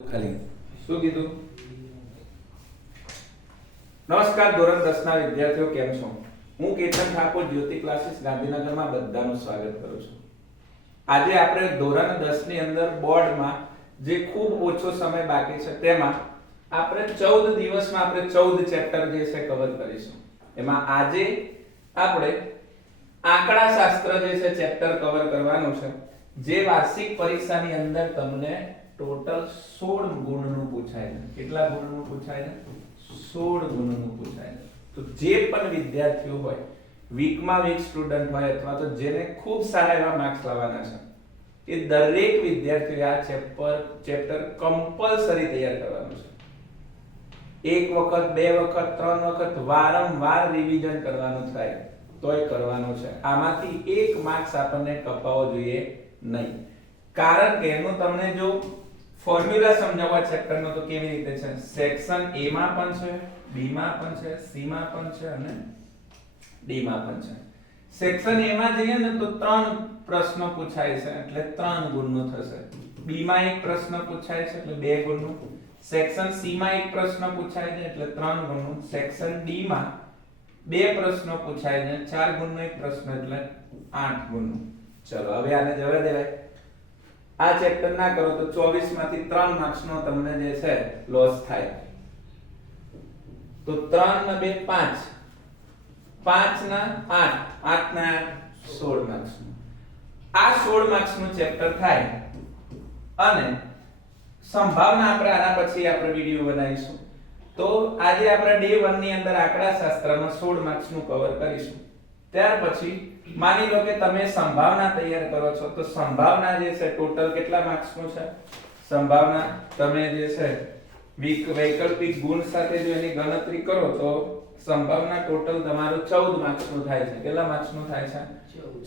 ખાલી શું કીધું? નમસ્કાર ધોરણ 10 ના વિદ્યાર્થીઓ, કેમ છો? હું કેતન ઠાકોર જ્યોતિ ક્લાસીસ ગાંધીનગરમાં બધાનું સ્વાગત કરું છું. આજે આપણે ધોરણ 10 ની અંદર બોર્ડમાં જે ખૂબ ઓછો સમય બાકી છે તેમાં આપણે 14 દિવસમાં આપણે 14 ચેપ્ટર જે છે કવર કરીશું. એમાં આજે આપણે આંકડાશાસ્ત્ર જે છે ચેપ્ટર કવર કરવાનું છે, જે વાર્ષિક પરીક્ષાની અંદર તમને ટોટલ 16 ગુણનું પૂછાય છે. કેટલા ગુણનું પૂછાય છે? 16 ગુણનું પૂછાય છે. તો જે પણ વિદ્યાર્થીઓ હોય, વીકમાં વીક સ્ટુડન્ટ હોય અથવા તો જેને ખૂબ સારા એવા માર્ક્સ લાવવાના છે, એ દરેક વિદ્યાર્થીએ આ ચેપ્ટર કમ્પલસરી તૈયાર કરવાનું છે. એક વખત, બે વખત, ત્રણ વખત વારંવાર રિવિઝન કરવાનું થાય તોય કરવાનું છે. આમાંથી એક માર્ક્સ આપણને કપાવો જોઈએ નહીં, કારણ કે એનું તમને જો ફોર્મ્યુલા સમજાવવા ચેપ્ટરનો તો કેવી રીતે છે, સેક્શન A માં પણ છે, B માં પણ છે, C માં પણ છે અને D માં પણ છે. સેક્શન A માં જઈએ ને તો 3 પ્રશ્નો પૂછાય છે એટલે 3 ગુણનું થશે. B માં એક પ્રશ્ન પૂછાય છે એટલે 2 ગુણનું. સેક્શન C માં એક પ્રશ્ન પૂછાય છે એટલે 3 ગુણનું. સેક્શન D માં 2 પ્રશ્નો પૂછાય છે, 4 ગુણનો એક પ્રશ્ન એટલે 8 ગુણનું. ચલો હવે આને જવા દેવાય. આ ચેપ્ટર ના કરો તો 24 માંથી 3 માર્ક્સ નો તમને જે છે લોસ થાય. તો 3 ના 2 5, 5 ના 8, 8 ના 16 માર્ક્સ નું. આ 16 માર્ક્સ નું ચેપ્ટર થાય અને સંભાવના આપણે આના પછી આપણે વિડિયો બનાવીશું. તો આજે આપણે ડે 1 ની અંદર આંકડાશાસ્ત્રમાં 16 માર્ક્સ નું કવર કરીશું. ત્યાર પછી માની લો કે તમે સંભાવના તૈયાર કરો છો, તો સંભાવના જે છે ટોટલ કેટલા માર્ક્સ નું છે? સંભાવના તમે જે છે વૈકલ્પિક ગુણ સાથે જો એની ગણતરી કરો તો સંભાવના ટોટલ તમારું 14 માર્ક્સ નું થાય છે. કેટલા માર્ક્સ નું થાય છે?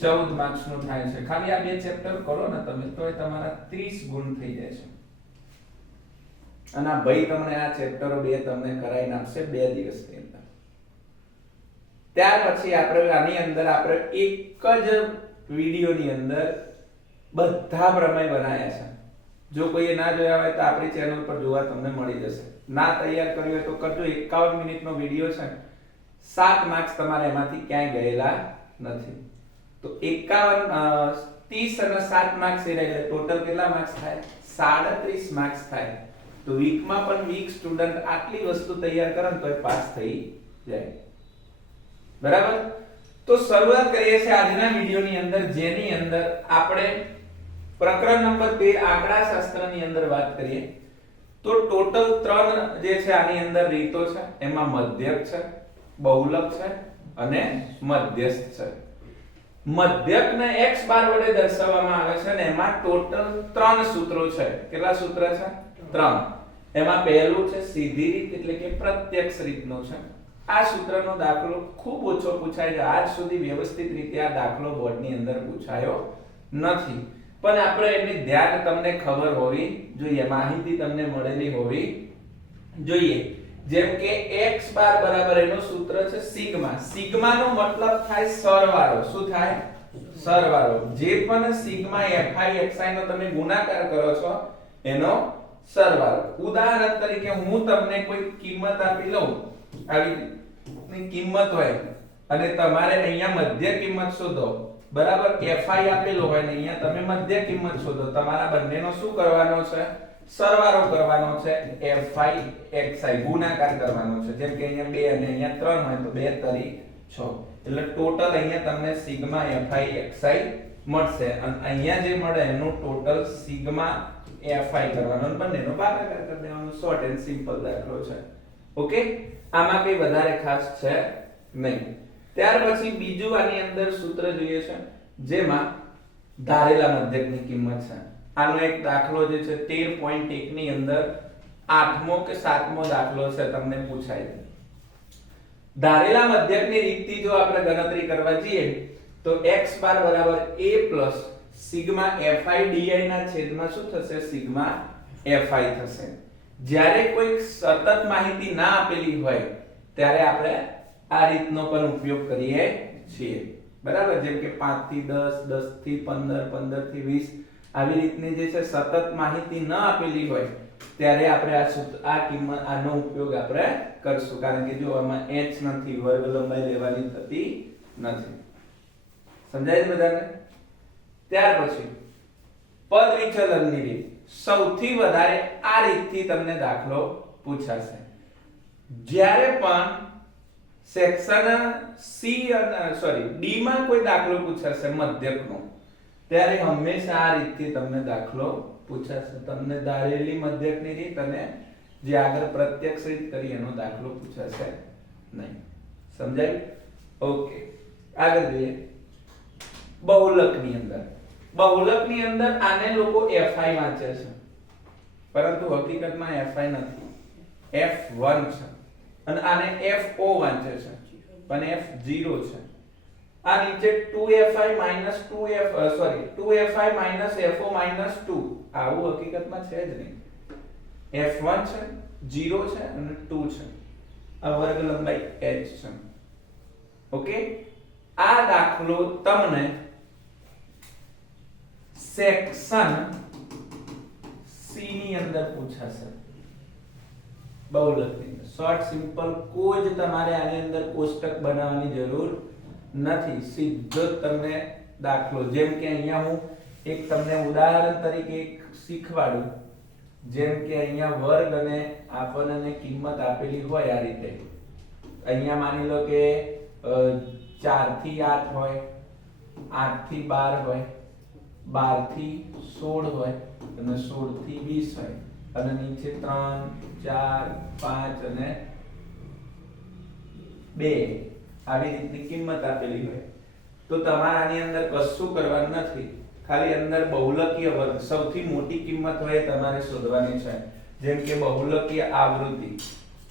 14 માર્ક્સ નું થાય છે. ખાલી આ બે ચેપ્ટર કરો ને તમે તોય તમારા 30 ગુણ થઈ જાય છે. અને આ ભાઈ તમને આ ચેપ્ટરો બે તમને કરાવી નાખશે 2 દિવસની અંદર. ત્યાર પછી આપણે આની અંદર આપણે એક જ વિડિયોની અંદર બધા પ્રમેય બનાવ્યા છે. જો કોઈએ ના જોયા હોય તો આપણી ચેનલ પર જોવા તમને મળી જશે. ના તૈયાર કર્યું હોય તો કરજો. 51 મિનિટનો વિડિયો છે. 7 માર્ક્સ તમારે એમાંથી ક્યાંય ગયેલા નથી. તો 51 30 અને 7 માર્ક્સ એટલે ટોટલ કેટલા માર્ક્સ થાય? 37 માર્ક્સ થાય. તો વીકમાં પણ વીક સ્ટુડન્ટ આટલી વસ્તુ તૈયાર કરે ને તો પાસ થઈ જાય. બરાબર? તો શરૂઆત કરીએ છીએ આજના વિડિયોની અંદર, જેની અંદર આપણે પ્રકરણ નંબર 13 આંકડાશાસ્ત્રની અંદર વાત કરીએ. તો ટોટલ 3 જે છે આની અંદર રીતો છે. એમાં મધ્યક છે, બહુલક છે અને મધ્યસ્થ છે. મધ્યકને x બાર વડે દર્શાવવામાં આવે છે અને એમાં ટોટલ 3 સૂત્રો છે. કેટલા સૂત્ર છે? 3. એમાં પહેલું છે સીધી રીત એટલે કે પ્રત્યક્ષ રીતનો છે. આ સૂત્રનો દાખલો ખૂબ ઓછો પૂછાય છે. આજ સુધી વ્યવસ્થિત રીતે આ દાખલો બોર્ડની અંદર પૂછાયો નથી, પણ આપણે એની ધ્યાન તમને ખબર હોવી જોઈએ, માહિતી તમને મળેલી હોવી જોઈએ. જેમ કે x બાર બરાબર એનું સૂત્ર છે સિગ્મા. સિગ્મા નો મતલબ થાય સરવાળો. શું થાય? સરવાળો. જે પણ સિગ્મા fi xi નો તમે ગુણાકાર કરો છો એનો સરવાળો. ઉદાહરણ તરીકે હું તમને કોઈ કિંમત આપી લઉં, આવી કિંમત હોય અને તમારે અહીંયા મધ્ય કિંમત શોધો, બરાબર? fi આપેલો હોય ને અહીંયા તમે મધ્ય કિંમત શોધો. તમારા બંનેનો શું કરવાનો છે? સરવાળો કરવાનો છે. fi xi ગુણાકાર કરવાનો છે. જેમ કે અહીંયા 2 અને અહીંયા 3 હોય તો 2 તરી 6. એટલે ટોટલ અહીંયા તમને સિગ્મા fi xi મળશે અને અહીંયા જે મળે એનું ટોટલ સિગ્મા fi કરવાનો અને બંનેનો ભાગાકાર કરી દેવાનો. શોર્ટ એન્ડ સિમ્પલ દાખલો છે. ઓકે? આમાં કઈ વધારે ખાસ છે નહીં. ત્યાર પછી બીજું આની અંદર સૂત્ર જોઈએ છે, જેમાં ધારેલા મધ્યકની કિંમત છે. આનો એક દાખલો જે છે 13.1 ની અંદર 8મો કે 7મો દાખલો છે, તમને પૂછાય છે. ધારેલા મધ્યકની રીતથી જો આપણે ગણતરી કરવા જઈએ તો x બાર બરાબર a plus sigma fi di ના છેદમાં શું થશે? સિગ્મા fi થશે. જ્યારે કોઈ સતત માહિતી ના આપેલી હોય ત્યારે આપણે આ રીતનો પણ ઉપયોગ કરીએ છીએ. બરાબર? જેમ કે 5 થી 10, 10 થી 15, 15 થી 20 આવી રીતની જે છે સતત માહિતી ન આપેલી હોય ત્યારે આપણે આ કિંમત આનો ઉપયોગ આપણે કરશું, કારણ કે જો આમાં h નથી, વર્ગ લંબાઈ લેવાની થતી નથી. સમજાય છે બધાને? ત્યાર પછી પદ વિચલનની રીત. સૌથી વધારે આ રીતથી તમને દાખલો પૂછાશે. જ્યારે પણ સેક્શન ડી માં કોઈ દાખલો પૂછાશે મધ્યકનો, ત્યારે હંમેશા આ રીતથી તમને દાખલો પૂછાશે. તમને ધારેલી મધ્યકની રીત અને જે આગળ પ્રત્યક્ષ રીત કરી એનો દાખલો પૂછાશે નહીં. સમજાય? ઓકે, આગળ જોઈએ. બહુલકની અંદર આને લોકો fi વાંચે છે, પરંતુ હકીકતમાં fi નથી, f1 છે. અને આને fo વાંચે છે, પણ f0 છે. આ નીચે 2fi fo 2, આવું હકીકતમાં છે જ નહીં. f1 છે, 0 છે અને 2 છે. આ વર્ગ લંબાઈ h છે. ઓકે, આ દાખલો તમને સેક્શન સી ની અંદર પૂછાશે. બહુલકની અંદર શોર્ટ સિમ્પલ, કોઈ જ તમારે આની અંદર કોષ્ટક બનાવવાની જરૂર નથી. સીધો તમને દાખલો, જેમ કે અહીંયા હું એક તમને ઉદાહરણ તરીકે એક શીખવાડું. જેમ કે અહીંયા વર્ગ અને આપણને કિંમત આપેલી હોય આ રીતે. અહીંયા માની લો કે 4 થી 8 હોય, 8 થી 12 હોય, 12 થી 16 હોય અને 16 થી 20 હોય, અને નીચે 3 4 5 અને 2 આવી રીતની કિંમત આપેલી હોય, તો તમારે આની અંદર કશું કરવાનું નથી. ખાલી અંદર બહુલકીય વર્ગ, સૌથી મોટી કિંમત હોય તમારે શોધવાની છે. જેમ કે બહુલકીય આવૃત્તિ,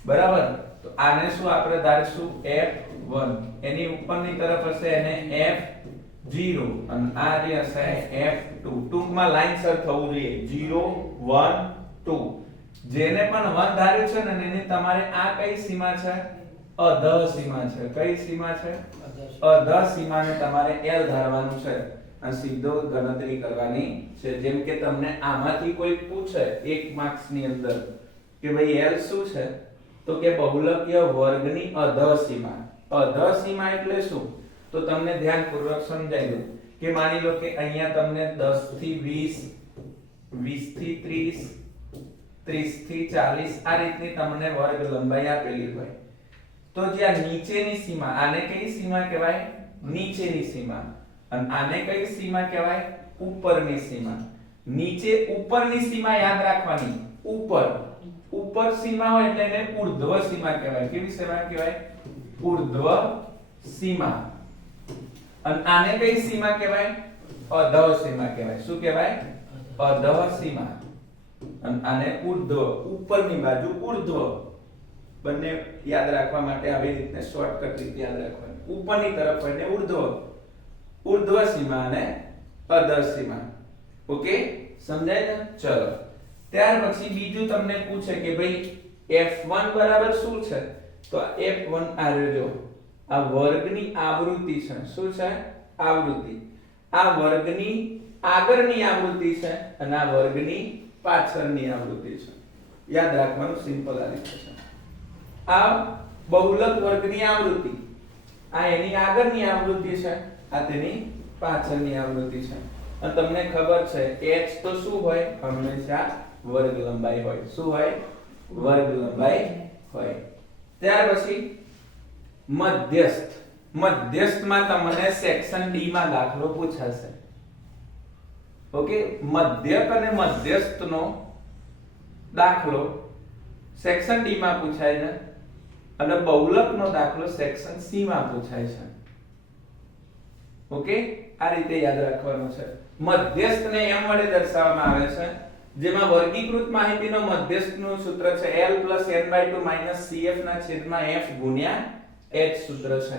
બરાબર? તો આને શું આપણે ધારીશું f1, એની ઉપરની તરફ હશે એને f0, અને આ જે હશે f2. ટૂંકમાં લાઈનસર થવું જોઈએ, 0 1 2. જેને પણ 1 ધાર્યું છે ને એની તમારે આ કઈ સીમા છે? અધઃ સીમા છે. કઈ સીમા છે? અધઃ સીમાને તમારે l ધારવાનું છે અને સીધો ગણતરી કરવાની છે. જેમ કે તમને આમાંથી કોઈ પૂછે 1 માર્ક્સ ની અંદર કે ભાઈ l શું છે, તો કે બહુલકીય વર્ગની અધઃ સીમા. અધઃ સીમા એટલે શું? તો તમને ધ્યાનપૂર્વક સમજાઈ દઉં કે માની લો કે અહીંયા તમને 10 થી 20, 20 થી 30, 30 થી 40 આ રીતની તમને વર્ગ લંબાઈ આપેલી હોય, તો જ્યાં નીચેની સીમા, આને કઈ સીમા કહેવાય? નીચેની સીમા. અને આને કઈ સીમા કહેવાય? ઉપરની સીમા. નીચે ઉપરની સીમા યાદ રાખવાની, ઉપર સીમા હોય એટલે એને ઊર્ધ્વ સીમા કહેવાય. કેવી સીમા કહેવાય? ઊર્ધ્વ સીમા. અને આને કઈ સીમા કહેવાય? અધઃ સીમા કહેવાય. શું કહેવાય? અધઃ સીમા. અને આને ઊર્ધ્વ, ઉપરની બાજુ ઊર્ધ્વ. બંને યાદ રાખવા માટે આવી રીતે શોર્ટકટ રીતે યાદ રાખવાની. ઉપરની તરફ હોય ને ઊર્ધ્વ સીમા અને અધઃ સીમા. ઓકે, સમજાય ને? ચલો, ત્યાર પછી બીજું તમને પૂછે કે ભાઈ f1 બરાબર શું છે? તો f1 આ જો આ વર્ગની આવૃત્તિ છે. શું છે? આવૃત્તિ. આ વર્ગની આગળની આવૃત્તિ છે અને આ વર્ગની પાછળની આવૃત્તિ છે. યાદ રાખવાનું, સિમ્પલ આ રીતે છે. આ બહુલક વર્ગની આવૃત્તિ, આ એની આગળની આવૃત્તિ છે, આ તેની પાછળની આવૃત્તિ છે. અને તમને ખબર છે h તો શું હોય? હંમેશા વર્ગ લંબાઈ હોય. શું હોય? વર્ગ લંબાઈ હોય. ત્યાર પછી મધ્યસ્થમાં તમને સેક્શન ડી માં દાખલો પૂછાશે. ઓકે, મધ્યક અને મધ્યસ્થનો દાખલો સેક્શન ડી માં પૂછાય છે અને બહુલકનો દાખલો સેક્શન સી માં પૂછાય છે. ઓકે, આ રીતે યાદ રાખવાનું છે. મધ્યસ્થને m વડે દર્શાવવામાં આવે છે, જેમાં વર્ગીકૃત માહિતીનો મધ્યસ્થનું સૂત્ર છે l n/2 cf ના છેદમાં f ગુણ્યા h સૂત્ર છે.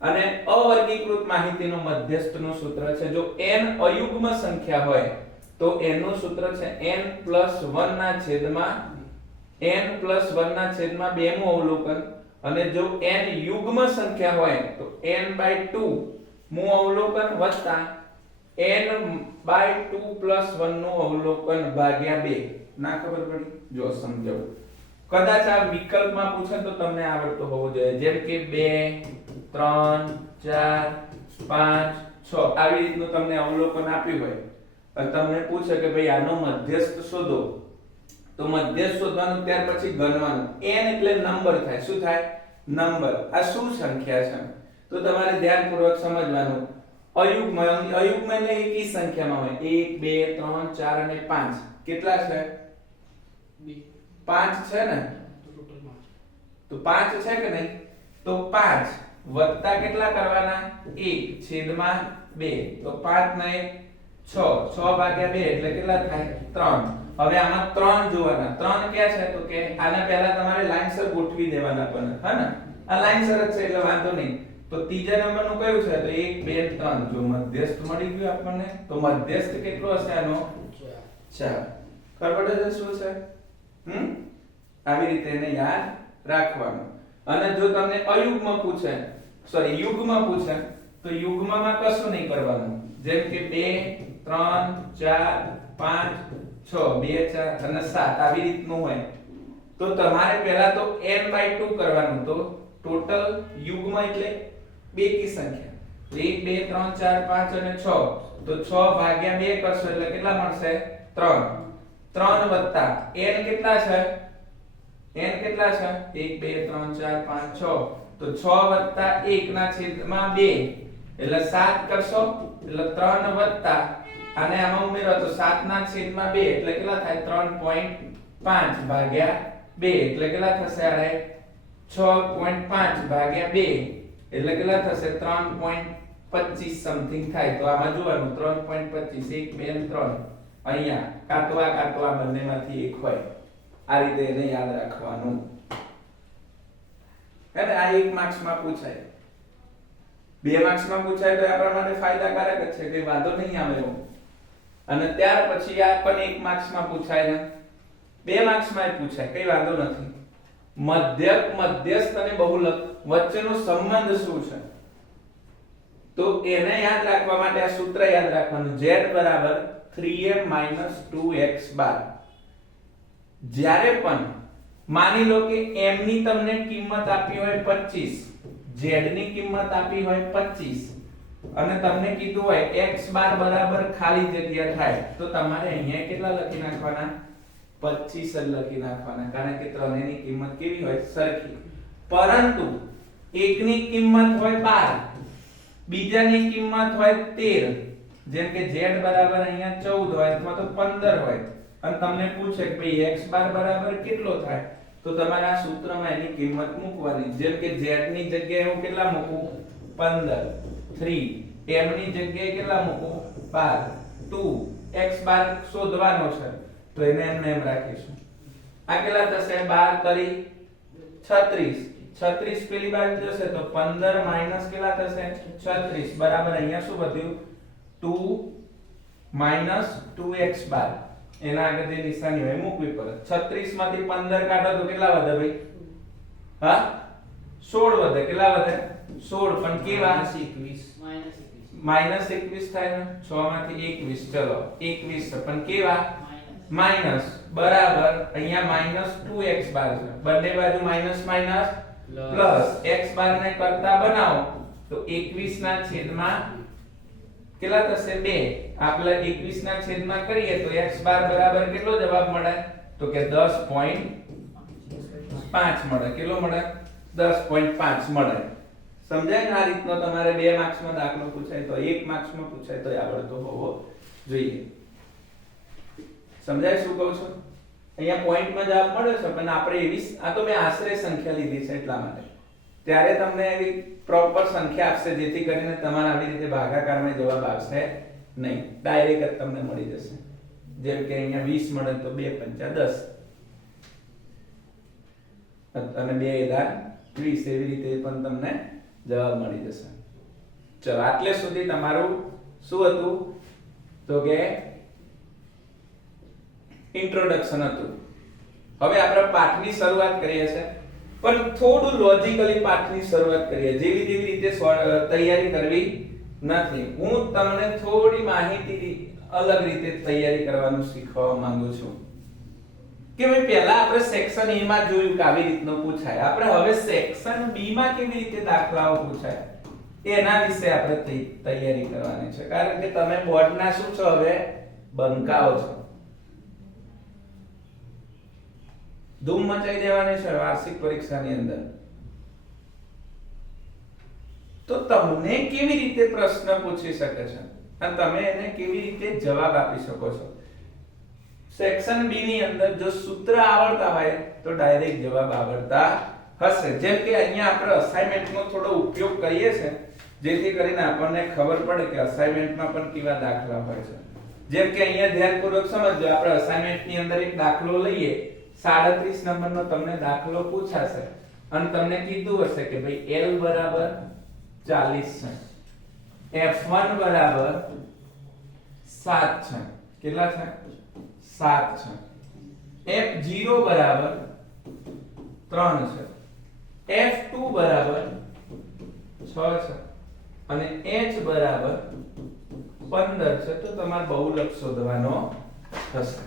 અને અવર્ગીકૃત માહિતીનો મધ્યસ્થનું સૂત્ર છે, જો n અયુગ્મ સંખ્યા હોય તો n નું સૂત્ર છે n+1 ના છેદમાં 2 મું અવલોકન, અને જો n યુગ્મ સંખ્યા હોય તો n/2 મું અવલોકન વત્તા n/2 + 1 નું અવલોકન ભાગ્યા 2. ના ખબર પડી? જો સમજાવું. કદાચ આ વિકલ્પમાં પૂછે તો તમને આવડતો હોવો જોઈએ. જેમ કે 2 3 4 5 6 આવી રીતનું તમને અવલોકન આપ્યું હોય અને તમને પૂછે કે ભાઈ આનો મધ્યસ્થ શોધો, તો મધ્યસ્થ શોધવાનું ત્યાર પછી ગણવાનું. n એટલે નંબર થાય. શું થાય? નંબર. આ શું સંખ્યા છે? તો તમારે ધ્યાનપૂર્વક સમજવાનું. અયુગ્મ એટલે એકી સંખ્યામાં હોય. 1 2 3 4 અને 5. કેટલા છે? 5 છે ને? તો 5 છે કે નહીં? તો 5 વત્તા કેટલા કરવાના? 1 છેદમાં 2. તો 5 ને 6 ભાગ્યા 2 એટલે કેટલા થાય? 3. હવે આમાં 3 જોવાના. 3 ક્યાં છે? તો કે આના પહેલા તમારે લાઈનસર ગોઠવી દેવાના પણ, હે ને? આ લાઈનસર જ છે એટલે વાંધો નહીં. તો ત્રીજા નંબરનું કયું છે? તો 1 2 3. જો મધ્યસ્થ મળી ગયું આપણને, તો મધ્યસ્થ કેટલો હશે આનો? 4. ખબર પડે છે શું છે? આવી રીતે એને યાદ રાખવાનું. અને જો તમને અયુગ્મ પૂછે, સોરી યુગ્મ પૂછે, તો યુગ્મમાં કશું નહીં કરવાનું. જેમ કે 2 3 4 5 6 2 4 અને 7 આવી રીતનું હોય તો તમારે પહેલા તો n/2 કરવાનું. તો ટોટલ યુગ્મ એટલે બેકી સંખ્યા. 1 2 3 4 5 અને 6. તો 6 ભાગ્યા 2 કરશો એટલે કેટલા મળશે? 3. 3 વત્તા n કેટલા છે? n કેટલા છે? 1 2 3 4 5 6. તો 6 વત્તા 1 ના છેદમાં 2 એટલે 7 કરશો એટલે 3 વત્તા આને આમાં ઉમેરો તો 7 ના છેદમાં 2 એટલે કેટલા થાય? 3.5 ભાગ્યા 2 એટલે કેટલા થશે? આરે 6.5 ભાગ્યા 2 એટલે કેટલા થશે? 3.25 સમથિંગ થાય. તો આમાં જોવાનું 3.25 1 2 3 અહીંયા કાતો આ બંનેમાંથી એક હોય. આ રીતે એને યાદ રાખવાનું. અને આ 1 માર્ક્સમાં પૂછાય, 2 માર્ક્સમાં પૂછાય તો આપણા માટે ફાયદાકારક જ છે, કે વાંધો નહીં આવે. અને ત્યાર પછી આ પણ 1 માર્ક્સમાં પૂછાય ને 2 માર્ક્સમાં પૂછાય, કઈ વાંધો નથી. મધ્યક, મધ્યસ્થ અને બહુલક વચ્ચેનો સંબંધ શું છે? તો એને યાદ રાખવા માટે આ સૂત્ર યાદ રાખવાનું. z 3m 2x બાર. જ્યારે પણ માની લો કે m ની તમને કિંમત આપી હોય 25, z ની કિંમત આપી હોય 25 અને તમને કીધું હોય x બાર બરાબર ખાલી જગ્યા થાય, તો તમારે અહીંયા કેટલા લખી નાખવાના? 25 જ લખી નાખવાના, કારણ કે ત્રણેયની કિંમત કેવી હોય? સરખી. પરંતુ એકની કિંમત હોય 12, બીજાની કિંમત હોય 13, જેમ કે z બરાબર અહીંયા 14 હોય અથવા તો 15 હોય અને તમને પૂછે કે ભાઈ x બાર બરાબર કેટલો થાય, તો તમારે આ સૂત્રમાં એની કિંમત મૂકવાની. જેમ કે z ની જગ્યાએ હું કેટલા મૂકું? 15. 3 m ની જગ્યાએ કેટલા મૂકું? 12. 2 x બાર શોધવાનો છે તો એને એમ રાખીશું. આ કેટલા થશે? 12 કરી 36. 36 પેલી બાજુ જશે તો 15 માઈનસ કેટલા થશે? 36 બરાબર અહીંયા શું વધ્યું? 2 માઈનસ 2x બાર. એના આગળ જે નિશાની હોય મૂકવી પડે. 36 માંથી 15 કાઢો તો કેટલા વધે ભાઈ? હા 16 વધે. કેટલા વધે? 16. પણ કેવા? માઈનસ 21 થાય ને. 6 માંથી 21. ચલો 21 પણ કેવા? માઈનસ. બરાબર અહીંયા માઈનસ 2x બાર છે. બંને બાજુ માઈનસ માઈનસ પ્લસ. x બાર ને કરતા બનાવો તો 21 ના છેદમાં કેટલા થશે? 2. આપણે 21 ના છેદમાં કરીએ તો x બાર બરાબર કેટલો જવાબ મળે? તો કે 10.5 મળે. કેટલો મળે? 10.5 મળે. સમજાય ને? આ રીતનો તમારે 2 માર્ક્સમાં દાખલો પૂછાય તો 1 માર્ક્સમાં પૂછાય તો આવડતો હોવો જોઈએ. સમજાય શું કહું છું? અહીંયા પોઈન્ટમાં જવાબ મળે છે પણ આપણે એવી, આ તો મેં આશરે સંખ્યા લીધી છે એટલા માટે. ત્યારે તમને એવી પ્રોપર સંખ્યા આપશે જેથી કરીને તમારે આવી રીતે ભાગાકારમાં જવાબ આવશે નહીં, ડાયરેક્ટ જ તમને મળી જશે. જેમ કે અહીંયા 20 મળે તો 2 પંચા 10 અને 2 એડા 20, એવી રીતે પણ તમને જવાબ મળી જશે. ચલો આટલે સુધી તમારું શું હતું? તો કે ઇન્ટ્રોડક્શન હતું. હવે આપણે પાઠની શરૂઆત કરીએ છીએ પણ થોડું લોજિકલી પાઠની શરૂઆત કરીએ. જેવી રીતે તૈયારી કરવી નથી. હું તમને થોડી માહિતી અલગ રીતે તૈયારી કરવાનું શીખવવા માંગુ છું. કે ભાઈ પહેલા આપણે સેક્શન A માં જોયું કે આવી રીતનું પૂછાય, આપણે હવે સેક્શન B માં કેવી રીતે દાખલાઓ પૂછાય એના વિશે આપણે તૈયારી કરવાની છે, કારણ કે તમે બોર્ડના શું છો હવે બંકાઓ છો. ધૂમ મચાઈ દેવાની છે વાર્ષિક પરીક્ષાની અંદર. તો તમને કેવી રીતે પ્રશ્ન પૂછી શકે છે અને તમે એને કેવી રીતે જવાબ આપી શકો છો. સેક્શન B ની અંદર જો સૂત્ર આવડતા હોય તો ડાયરેક્ટ જવાબ આવડતા હશે. જેમ કે અહીંયા આપણે અસાઇનમેન્ટનો થોડો ઉપયોગ કરીએ છીએ, જેથી કરીને આપણને ખબર પડે કે અસાઇનમેન્ટમાં પણ કેવા દાખલા હોય છે. જેમ કે અહીંયા ધ્યાનપૂર્વક સમજજો, આપણે અસાઇનમેન્ટની અંદર એક દાખલો લઈએ, 37 નંબરનો તમને દાખલો પૂછાશે અને તમને કીધું હશે કે ભાઈ L બરાબર 40 છે, F1 બરાબર 7 છે. કેટલા છે? 7 છે. F0 બરાબર 3 છે, F2 બરાબર 6 છે અને H બરાબર 15 છે. તો તમારે બહુલક શોધવાનો થશે.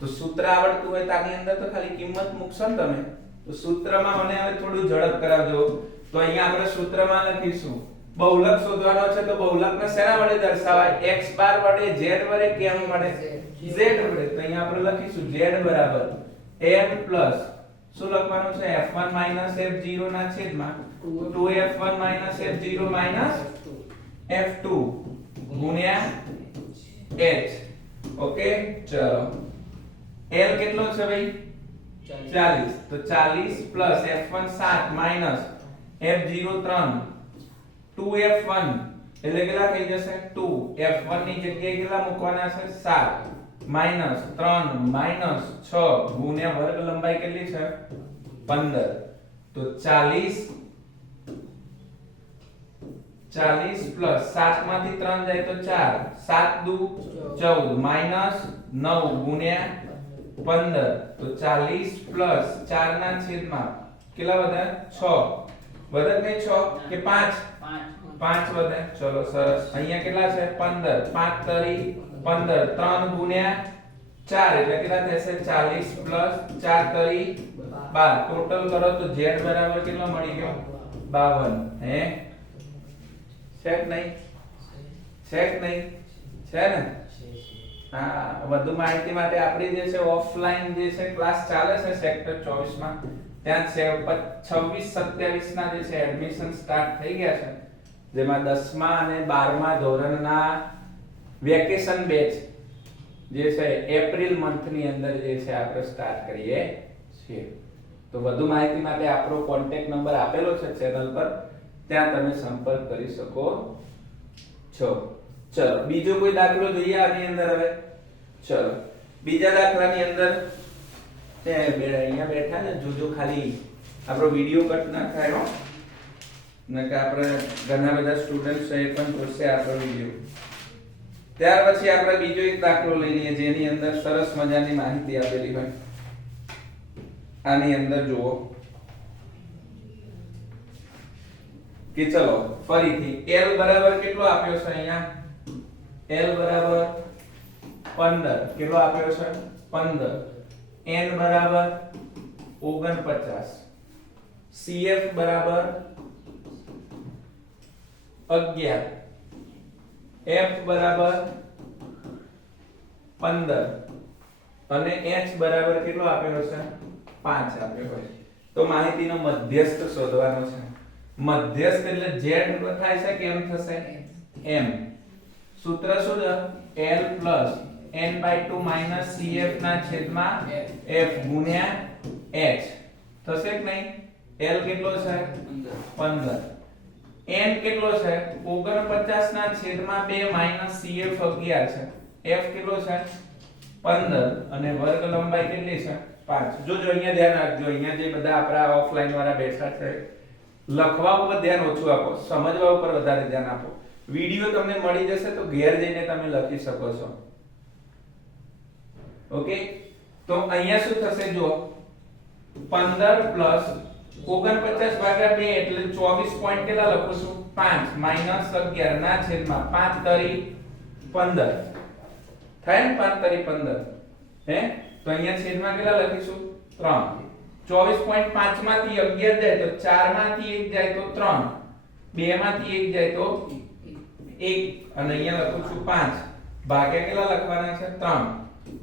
તો સૂત્ર આવડતું હોય તો આની અંદર તો ખાલી કિંમત મૂકશો ને તમે. તો સૂત્રમાં મને હવે થોડું ઝડપ કરાવજો. તો અહીંયા આપણે સૂત્રમાં લખીશું બહુલક શોધવાનો છે, તો બહુલકને શેના વડે દર્શાવાય? x બાર વડે, z વડે, કેમ વડે? z વડે. તો અહીંયા આપણે લખીશું z બરાબર m પ્લસ શું લખવાનું છે? f1 f0 ના છેદમાં 2f1 f0 f2 ગુણ્યા h. ઓકે, ચલો L કેટલો છે ભાઈ? 40. તો 40 plus f1 7 minus f0 3 2f1 એટલે કેટલા થઈ જશે? 2 f1 ની જગ્યાએ કેટલા મૂકવાના છે? 7 માઈનસ 3 માઈનસ 6 ગુણ્યા વર્ગ લંબાઈ કેટલી છે? 15. તો 40 પ્લસ 7 માંથી 3 જાય તો 4 7 દુ 14 માઈનસ 9 ગુણ્યા 15. તો 40 પ્લસ 4 ના છેદમાં કેટલા વધે? 6 વધે કે 6 કે 5? 5 વધે. ચલો સરસ. અહીંયા કેટલા છે? 15 5 તરી 15 3 ગુણ્યા 4 એટલે કેટલા થશે? 40 પ્લસ 4 તરી 12. ટોટલ કરો તો z બરાબર કેટલો મળી ગયો? 52. હે છે કે નહીં? છે કે નહીં? છે ને? હા, વધુ માહિતી માટે આપણી જે છે ઓફલાઈન જે છે ક્લાસ ચાલે છે સેક્ટર 24 માં, ત્યાં છે 26 27 ના જે છે એડમિશન સ્ટાર્ટ થઈ ગયા છે, જેમાં 10મા અને 12મા ધોરણના વેકેશન બેચ જે છે એપ્રિલ મંથ ની અંદર જે છે આપણે સ્ટાર્ટ કરીએ છીએ. તો વધુ માહિતી માટે આપણો કોન્ટેક્ટ નંબર આપેલો છે ચેનલ પર, ત્યાં તમે સંપર્ક કરી શકો છો. ચલો બીજો કોઈ દાખલો જોઈએ આની અંદર હવે. ચલો બીજા દાખલાની અંદર અહીંયા બેઠા ને જોજો, ખાલી આપણો વિડિયો કટ ના થાય હો, નકે આપણે ઘણા બધા સ્ટુડન્ટ્સ એ પણ જોશે આપણો વિડિયો. ત્યાર પછી આપણે બીજો એક દાખલો લઈ લઈએ જેની અંદર સરસ મજાની માહિતી આપેલી હોય. આની અંદર જુઓ કે ચલો ફરીથી L બરાબર કેટલો આપ્યો છે? અહીંયા L બરાબર 15. કેટલો આપ્યો છે? 15. N બરાબર 49. CF બરાબર 11. F બરાબર 15 અને H બરાબર કેટલો આપેલો છે? 5 આપ્યો છે. તો માહિતીનો મધ્યસ્થ શોધવાનો છે. મધ્યસ્થ એટલે z થાય છે કેમ થશે? m. સૂત્ર શું છે? L n/2 CF ના છેદમાં f ગુણ્યા h થશે કે નહીં? L કેટલો છે? 15. n કેટલો છે? 49 ના છેદમાં 2 CF 11 છે. f કેટલો છે? 15 અને વર્ગ લંબાઈ કેટલી છે? 5. જોજો અહીંયા ધ્યાન રાખજો, અહીંયા જે બધા આપણા ઓફલાઈન વાળા બેઠા છે, લખવા ઉપર ધ્યાન ઓછું આપો, સમજવા ઉપર વધારે ધ્યાન આપો. વિડિયો તમને મળી જશે તો ઘેર જઈને તમે લખી શકો છો. ઓકે, તો અહીંયા શું થશે? જો 15 પ્લસ 49 ભાગ્યા 2 એટલે 24 પોઈન્ટ કેટલા લખું છું? 5 માઈનસ 11 ના છેદમાં 5 તરી 15 થાય ને? 5 તરી 15 હે તો અહીંયા છેદમાં કેટલા લખીશું 3. 24.5 માંથી 11 જાય તો 4 માંથી 1 જાય તો 3, 2 માંથી 1 જાય તો 1 અને અહીંયા લખું છું 5. ભાગ્યા કેટલા લખવાના છે 3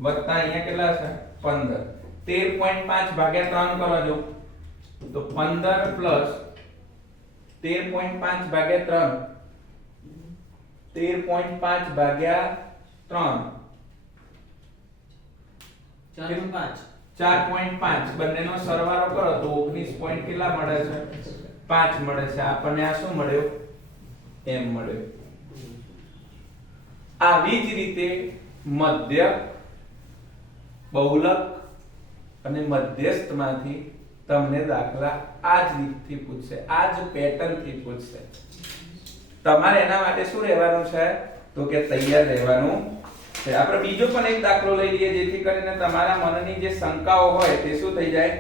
વત્તા અહીંયા કેટલા છે 15. 13.5 ભાગ્યા 3 કરવા જો તો 15 પ્લસ 13.5 ભાગ્યા 3 13.5 ભાગ્યા 3 4.5 બંનેનો સરવાળો કરો તો 19 પોઈન્ટ કેટલા મળે છે 5 મળે છે. આપણને આ શું મળ્યો m મળ્યો. આવી જ રીતે મધ્યક બહુલક અને મધ્યસ્થમાંથી તમને દાખલા આ જ રીતથી પૂછશે, આ જ પેટર્નથી પૂછશે. તમારે એના માટે શું રહેવાનું છે તો કે તૈયાર રહેવાનું છે. આપણે બીજો પણ એક દાખલો લઈ લઈએ જેથી કરીને તમારા મનની જે શંકાઓ હોય તે શું થઈ જાય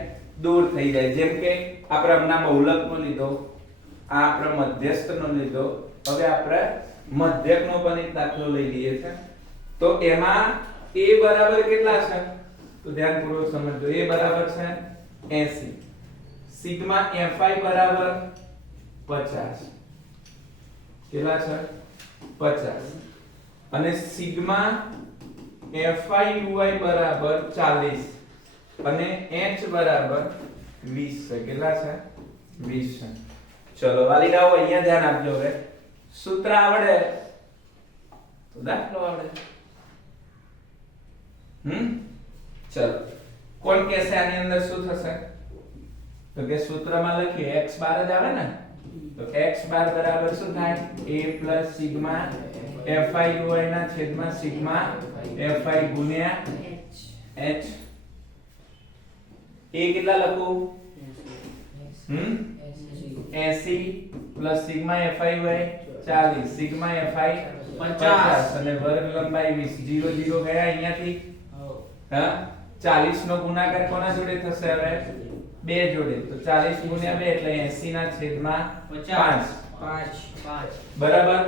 દૂર થઈ જાય. જેમ કે આપણે હમણાં બહુલકનો લીધો, આ આપણે મધ્યસ્થનો લીધો, હવે આપણે મધ્યકનો પણ એક દાખલો લઈ લઈએ છે. તો એમાં a બરાબર કેટલા છે તો ધ્યાનપૂર્વક સમજજો. a બરાબર છે 80, સિગ્મા fi બરાબર 50 કેટલા છે 50 અને સિગ્મા fi uy બરાબર 40 અને h બરાબર 20 છે. કેટલા છે 20 છે. ચલો વાલીડાઓ અહીંયા ધ્યાન આપજો. હવે સૂત્ર આવડે તો દાખલો આવડે. ચલો કોણ કહેશે આની અંદર શું થશે તો કે સૂત્રમાં લખીએ x બાર જ આવે ને તો x બાર બરાબર શું થાય a સિગ્મા fi uy ના છેદમાં સિગ્મા fi ગુણ્યા h. a કેટલા લખું 80 sigma fi uy 40 sigma fi 50 અને વર્ગ લંબાઈ 20 0 0 ગયા અહીંયાથી. હા 40 નો ગુણાકાર કોના જોડે થશે હવે 2 જોડે તો 40 ગુણ્યા 2 એટલે 80 ના છેદમાં 5 બરાબર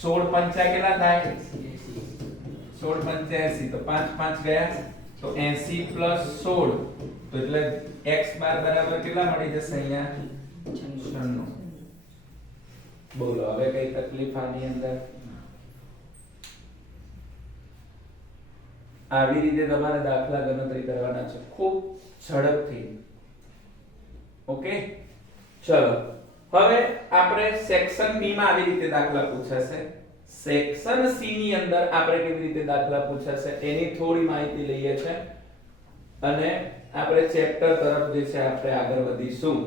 16 પંચા કેટલા થાય 16 પંચા 80 તો 5 5 ગયા તો 80 16 તો એટલે x બાર બરાબર કેટલા મળી જશે અહીંયા 96. બોલો હવે કઈ તકલીફ આની અંદર. આવી રીતે તમારે દાખલા ગણતરી કરવાના છે ખૂબ ઝડપથી. ઓકે ચલો હવે આપણે સેક્શન બી માં આવી રીતે દાખલા પૂછાશે. સેક્શન સી ની અંદર આપણે કેવી રીતે દાખલા પૂછાશે એની થોડી માહિતી લઈએ છે અને આપણે ચેપ્ટર તરફ જે છે આપણે આગળ વધીશું.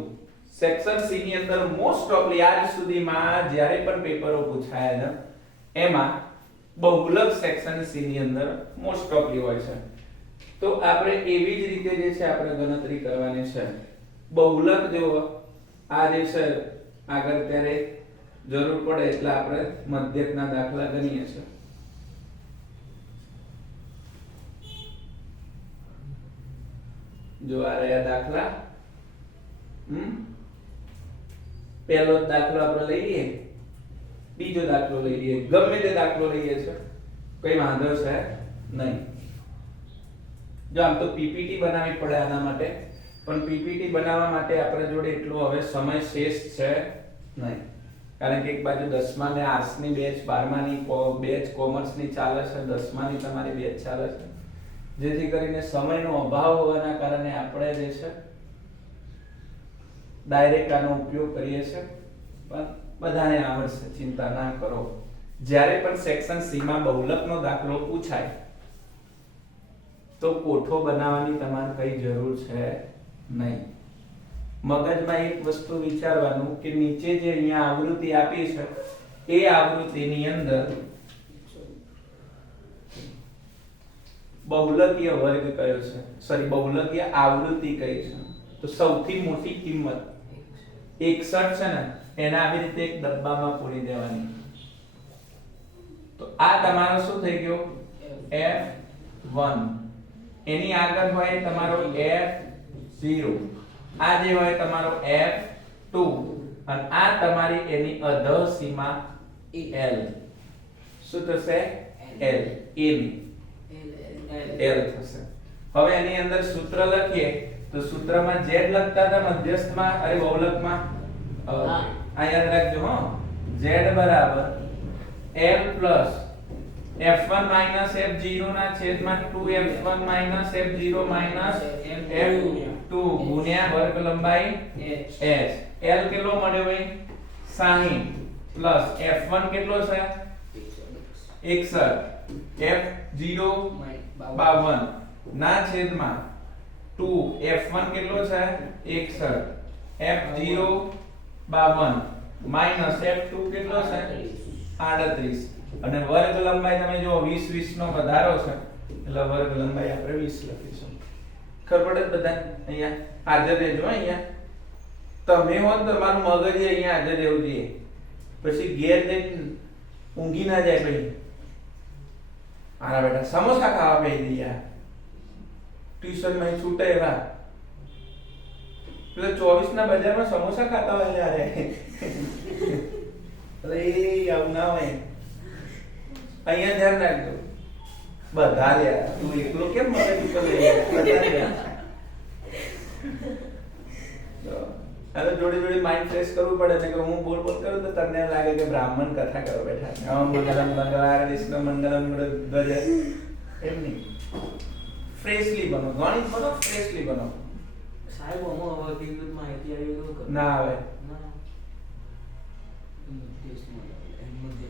સેક્શન સી ની અંદર મોસ્ટ ઓફલી આજ સુધીમાં જ્યારે પણ પેપરો પૂછાયા છે એમાં બહુલક સેક્શન સી ની અંદર મોસ્ટ ઓફલી હોય છે. તો આપણે એવી જ રીતે જે છે આપણે ગણતરી કરવાની છે. બહુલક જો આ જે છે આગળ ત્યારે જરૂર પડે એટલે આપણે મધ્યકના દાખલા ગણીએ છીએ. જો આ રહ્યા દાખલા. પહેલો દાખલો આપણે લઈ લઈએ, બીજો દાખલો લઈ લઈએ, ગમે તે દાખલો લઈએ છે કઈ વાંધો છે નહીં. જો આમ તો પીપીટી બનાવવી પડે આના માટે, પણ પીપીટી બનાવવા માટે આપણા જોડે એટલો હવે સમય શેષ છે નહીં. કારણ કે એક બાજુ 10મા ને આર્ટ્સ ની બેચ, 12માની બેચ કોમર્સ ની ચાલે છે, 10માની તમારી બેચ ચાલે છે, જેથી કરીને સમયનો અભાવ હોવાના કારણે આપણે જે છે ડાયરેક્ટ આનો ઉપયોગ કરીએ છીએ. પણ બધાને આવડશે, ચિંતા ના કરો. જ્યારે પણ સેક્શન સી માં બહુલકનો દાખલો પૂછાય તો કોઠો બનાવવાની તમારે કઈ જરૂર છે નહીં. મગજમાં એક વસ્તુ વિચારવાનું કે નીચે જે અહીંયા આવૃત્તિ આપી છે એ આવૃત્તિની અંદર બહુલકીય વર્ગ કયો છે, સોરી બહુલકીય આવૃત્તિ કઈ છે. તો સૌથી મોટી કિંમત 61 છે ને એને આવી રીતે એક ડબ્બામાં પૂરી દેવાની. તો આ તમારો શું થઈ ગયો F1, એની આગળ હોય તમારો F0, આ જે હોય તમારો F2 અને આ તમારી એની અધર સીમા L. શું થશે L થશે. હવે એની અંદર સૂત્ર લખીએ તો સૂત્રમાં z લખતા હતા મધ્યસ્થમાં અરે બહુલકમાં આ યાદ રાખજો હો z બરાબર l plus f1 minus f0 ના છેદમાં 2f1 minus f0 minus f2 ગુણ્યા વર્ગ લંબાઈ h l કેટલો મળ્યો ભાઈ 60 પ્લસ f1 કેટલો છે 61 f0 52 ના છેદમાં 2 f1 કેટલો છે 61 f0 52 માઈનસ f2 કેટલો છે 38 અને વર્ગ લંબાઈ તમે જો 20 20 નો વધારો છે એટલે વર્ગ લંબાઈ આપણે 20 લખીશું ખબર પડે બધા અહીંયા હાજર રહેજો અહીંયા તમે હો તમારું મગજ અહીંયા હાજર રહેવું જોઈએ પછી ઘેર જઈને ઊંઘી ના જાય ભાઈ આરા બેટા સમોસા ખાવા બેહી ગયા ટ્યુશન માં છૂટે એવા એટલે 24 ના બજારમાં સમોસા ખાતા હોય યાર અરે આવું ના હોય અહીંયા ધ્યાન રાખજો બધા યાર તું એકલો કેમ મગજ ઉપર લઈ બધા અરે જોડે જોડે માઇન્ડ ફ્રેશ કરવું પડે છે કે હું બોલ બોલ કરું તો તમને લાગે કે બ્રાહ્મણ કથા કરો બેઠા મંગલમ મંગળવાર વિષ્ણુ મંગલમ ધ્વજ એમ નહીં ફ્રેશલી બનો ગણિત બનો ફ્રેશલી બનો સાહેબ અમો હવે કીધું માહિતી આવી તો ના આવે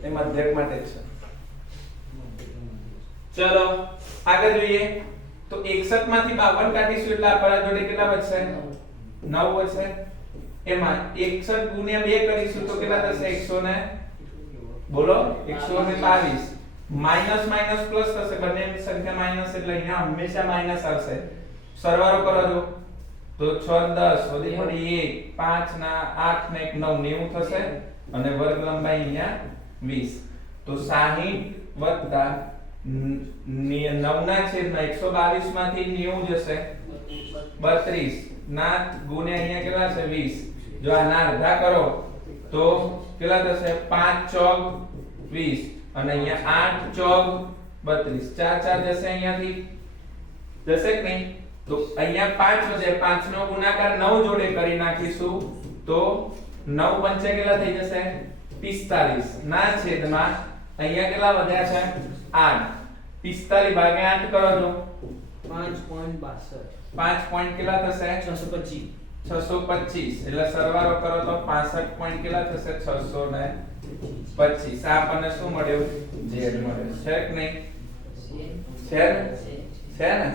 એ મધ્યક માટે છે ચલો આગળ જોઈએ તો 61 માંથી 52 કાઢીશું એટલે આપણા જોડે કેટલા બચશે 9 બચશે એમાં 61 ગુણ્યા 2 કરીશું તો કેટલા થશે 100 ને બોલો 122 માઈનસ માઈનસ પ્લસ થશે બંનેની સંખ્યા માઈનસ એટલે અહીંયા હંમેશા માઈનસ આવશે સરવાળો કરો જો તો 6 10 વધી પડી 1 5 ના 8 ને 1 9 90 થશે અને વર્ગ લંબાઈ અહીંયા 20 તો 60 વત્તા 9 ના છેદમાં 122 માંથી 90 જશે 32 ના ગુણ્યા અહીંયા કેટલા છે 20 જો આના અડધા કરો તો કેટલા થશે 5 ચોક 20 અને અહીંયા 8 ચોક 32 4 4 જશે અહીંયાથી જશે કે નહીં તો અહીંયા 5 વધે 5 નો ગુણાકાર 9 જોડે કરી નાખીશું તો 9 પંચે કેટલા થઈ જશે 45 ના છેદમાં અહીંયા કેટલા વધ્યા છે 8 45 ભાગ્યા 8 કરો તો 5.62 5 પોઈન્ટ કેટલા થશે 625 એટલે સરવાળો કરો તો 65 પોઈન્ટ કેટલા થશે 625 આ આપણને શું મળ્યું z મળ્યું છે કે નહીં છે ને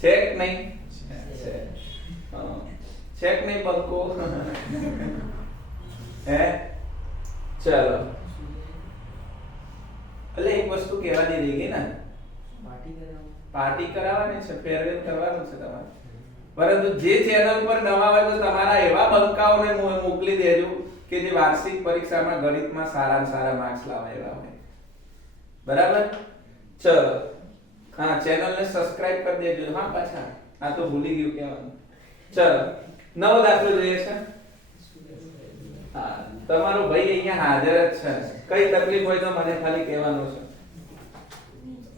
છે કે નહીં છે કે નહીં બલકો હે ચલો એટલે એક વસ્તુ કહેવા દે રહી ગઈ ને પાર્ટી કરાવવાની છે ફેરવેલ કરવાનું છે તમારે પરંતુ જે ચેનલ પર નવા હોય તો તમારા એવા બંકાઓને મોકલી દેજો કે જે વાર્ષિક પરીક્ષામાં ગણિતમાં સારા માર્ક્સ લાવે એવા હોય બરાબર ચલો હા ચેનલને સબસ્ક્રાઇબ કરી દેજો હા પાછા આ તો ભૂલી ગયું કહેવાનું ચલો નવો દાખલો જોઈએ છે હા તમારો ભાઈ અહીંયા હાજર જ છે કઈ તકલીફ હોય તો મને ખાલી કહેવાનું છે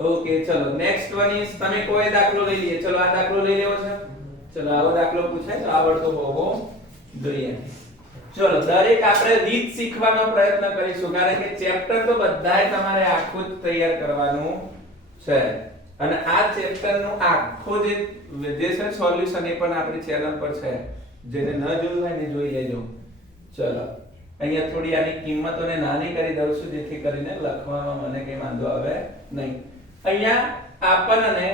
ઓકે ચલો નેક્સ્ટ વન ઇઝ તમે કોઈ દાખલો લઈ લઈએ ચલો આ દાખલો લઈ લેવો છે ચલો આવો દાખલો પૂછાય તો આવડતો હોવો જોઈએ ચલો દરેક આપણે રીત શીખવાનો પ્રયત્ન કરીશું કારણ કે ચેપ્ટર તો બધાય તમારે આખું જ તૈયાર કરવાનું છે અને આ ચેપ્ટર નું આખું જે છે સોલ્યુશન એ પણ આપણી ચેનલ પર છે જેને ન જોયું હોય ને જોઈ લેજો ચલો અહીંયા થોડી આની કિંમતોને નાની કરી દઉં છું જેથી કરીને લખવામાં મને કઈ વાંધો આવે નહીં અહીંયા આપણને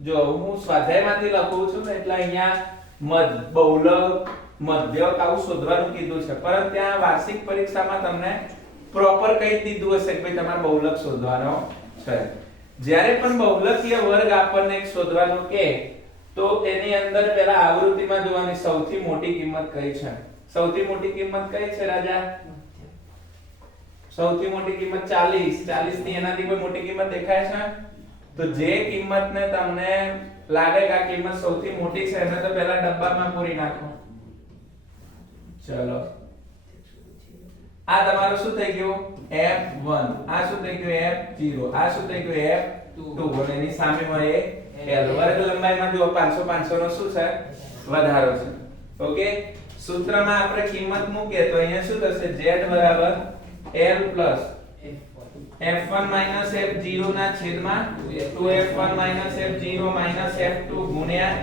જો હું સ્વાધ્યાયમાંથી લખું છું ને એટલે અહીંયા બહુલક મધ્યક આવું શોધવાનું કીધું છે પરંતુ ત્યાં વાર્ષિક પરીક્ષામાં તમને પ્રોપર કહી દીધું હશે કે ભાઈ તમારે બહુલક શોધવાનો છે જ્યારે પણ બહુલકીય વર્ગ આપણને એક શોધવાનો કે તો એની અંદર પહેલા આવૃત્તિમાં જોવાની સૌથી મોટી કિંમત કઈ છે સૌથી મોટી કિંમત કઈ છે રાજા સૌથી મોટી કિંમત 40 ની એનાથી કોઈ મોટી કિંમત દેખાય છે તો જે કિંમતને તમને લાગે કે આ કિંમત સૌથી મોટી છે એને તો પહેલા ડબ્બામાં પૂરી નાખો ચલો આ તમારું શું થઈ ગયું f1 આ શું થઈ ગયું f0 આ શું થઈ ગયું f2 અને એની સામે મળે l વર્ગ લંબાઈમાં જો 500 500 નો શું છે વધારો છે ઓકે સૂત્રમાં આપણે કિંમત મૂકીએ તો અહીંયા શું થશે z બરાબર l plus f1 minus f0 ના છેદમાં 2f1 minus f0 minus f2 ગુણ્યા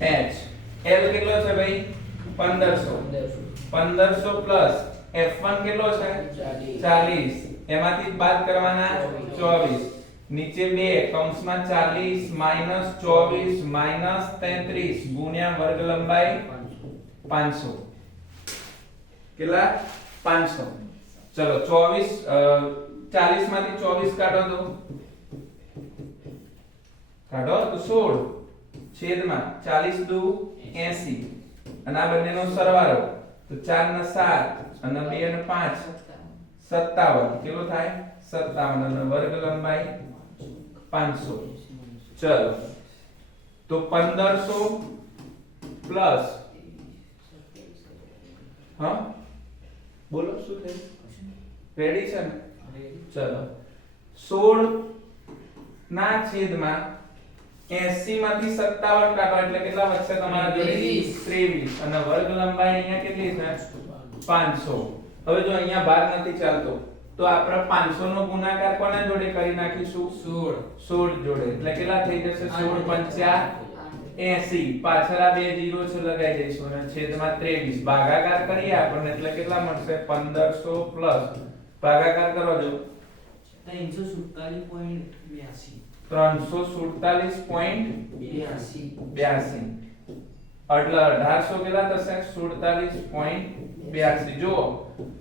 h l કેટલો છે ભાઈ 1500 1500 plus f1 કેટલો છે 40 એમાંથી બાદ કરવાના 24 નીચે 2 કૌંસમાં 40 minus 24 minus 33 ગુણ્યા વર્ગ લંબાઈ 500 કેટલા 500 ચલો 24 40 માંથી 24 કાઢો તો તો 16 છેદમાં 40 દુ 80 અને આ બંનેનો સરવાળો તો 4 ના 7 અને 2 ને 5 57 કેટલો થાય 57 અને વર્ગ લંબાઈ 500 ચલો તો 1500 પ્લસ હા બોલો શું થયું રેડી છે ને ચલો 16 ના છેદમાં 80 માંથી 57 કાઢો એટલે કેટલા વધશે તમારા જોડે 23 અને વર્ગ લંબાઈ અહીંયા કેટલી છે 500 હવે જો અહીંયા ભાગ નથી ચાલતો તો આપણે 500 નો ગુણાકાર કોના જોડે કરી નાખીશું 16 જોડે એટલે કેટલા થઈ જશે 16 5 80 પાછળ આ બે 0 છે લગાઈ દઈશું અને છેદમાં 23 ભાગાકાર કરીએ આપણને એટલે કેટલા મળશે 1500 પ્લસ ભાગાકાર કરો જો 347.82 347.82 એટલે 1800 કેટલા થશે 47.82 જો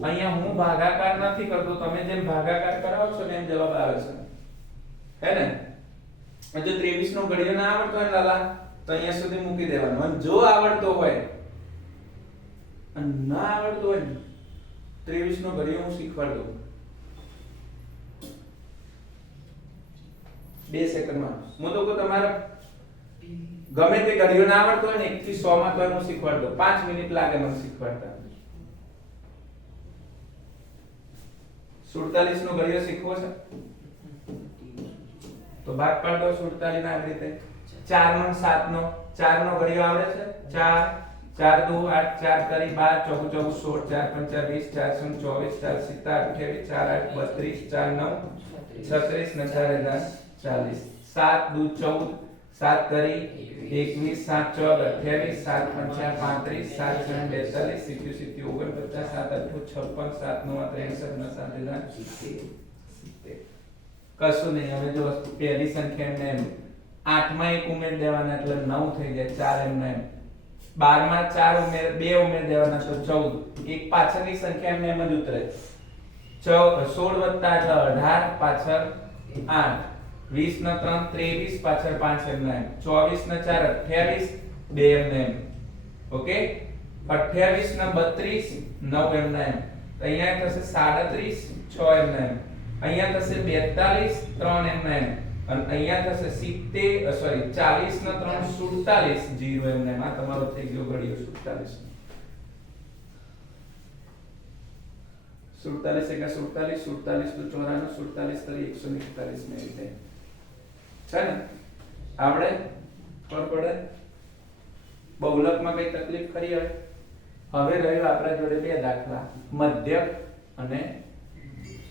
અહીંયા હું ભાગાકાર નથી કરતો તમે જેમ ભાગાકાર કરાવો છો એમ જવાબ આવે છે હે ને જો 23 નો ઘડિયો ના આવડતો હોય લાલા તો અહીંયા સુધી મૂકી દેવાનો અને જો આવડતો હોય અને ના આવડતો હોય 23 નો ઘડિયો હું શીખવાડ દઉં 2 સેકન્ડમાં હું તો તમારા ગમે તે ઘડિયો ના આવડતો હોય ને 1 થી 100 માં તો હું શીખવાડ દઉં 5 મિનિટ લાગે મને શીખવાડતા 47 નો ઘડિયો શીખવો છે તો ભાગ પાડ દો 47 ના આવી રીતે 4 નો 7 નો 4 નો ઘડિયો આવડે છે 4 4 2 8 4 કરી 12 4 4 16 4 5 20 4 28 7 4 7 21 7 કશું નહીં હવે જો પહેલી સંખ્યા એમ 8 માં 1 ઉમેર દેવાના એટલે 9 થઈ જાય 4 એમ 12 માં 4 ઉમેર 2 ઉમેર દેવાના તો 14 એક પાછળની સંખ્યા એમ જ ઉતરે 16 વત્તા એટલે 18 પાછળ 8 20 ના 3 23 પાછળ 5 એમ 24 ના 4 28 2 એમ ઓકે 28 ના 32 9 એમ અહીંયા થશે 37 6 એમ અહીંયા થશે 42 3 એમ અને અહીંયા થશે 70 સોરી 40 ના 3 47 0 એમ આ તમારો થઈ ગયો ઘડિયો 47 47 એકા 47 47 તો 94 47 તરી 141 મિનિટ થાય છે ને આપણે ખબર પડે બહુલકમાં કઈ તકલીફ ખરી હવે રહ્યો આપણા જોડે બે દાખલા મધ્યક અને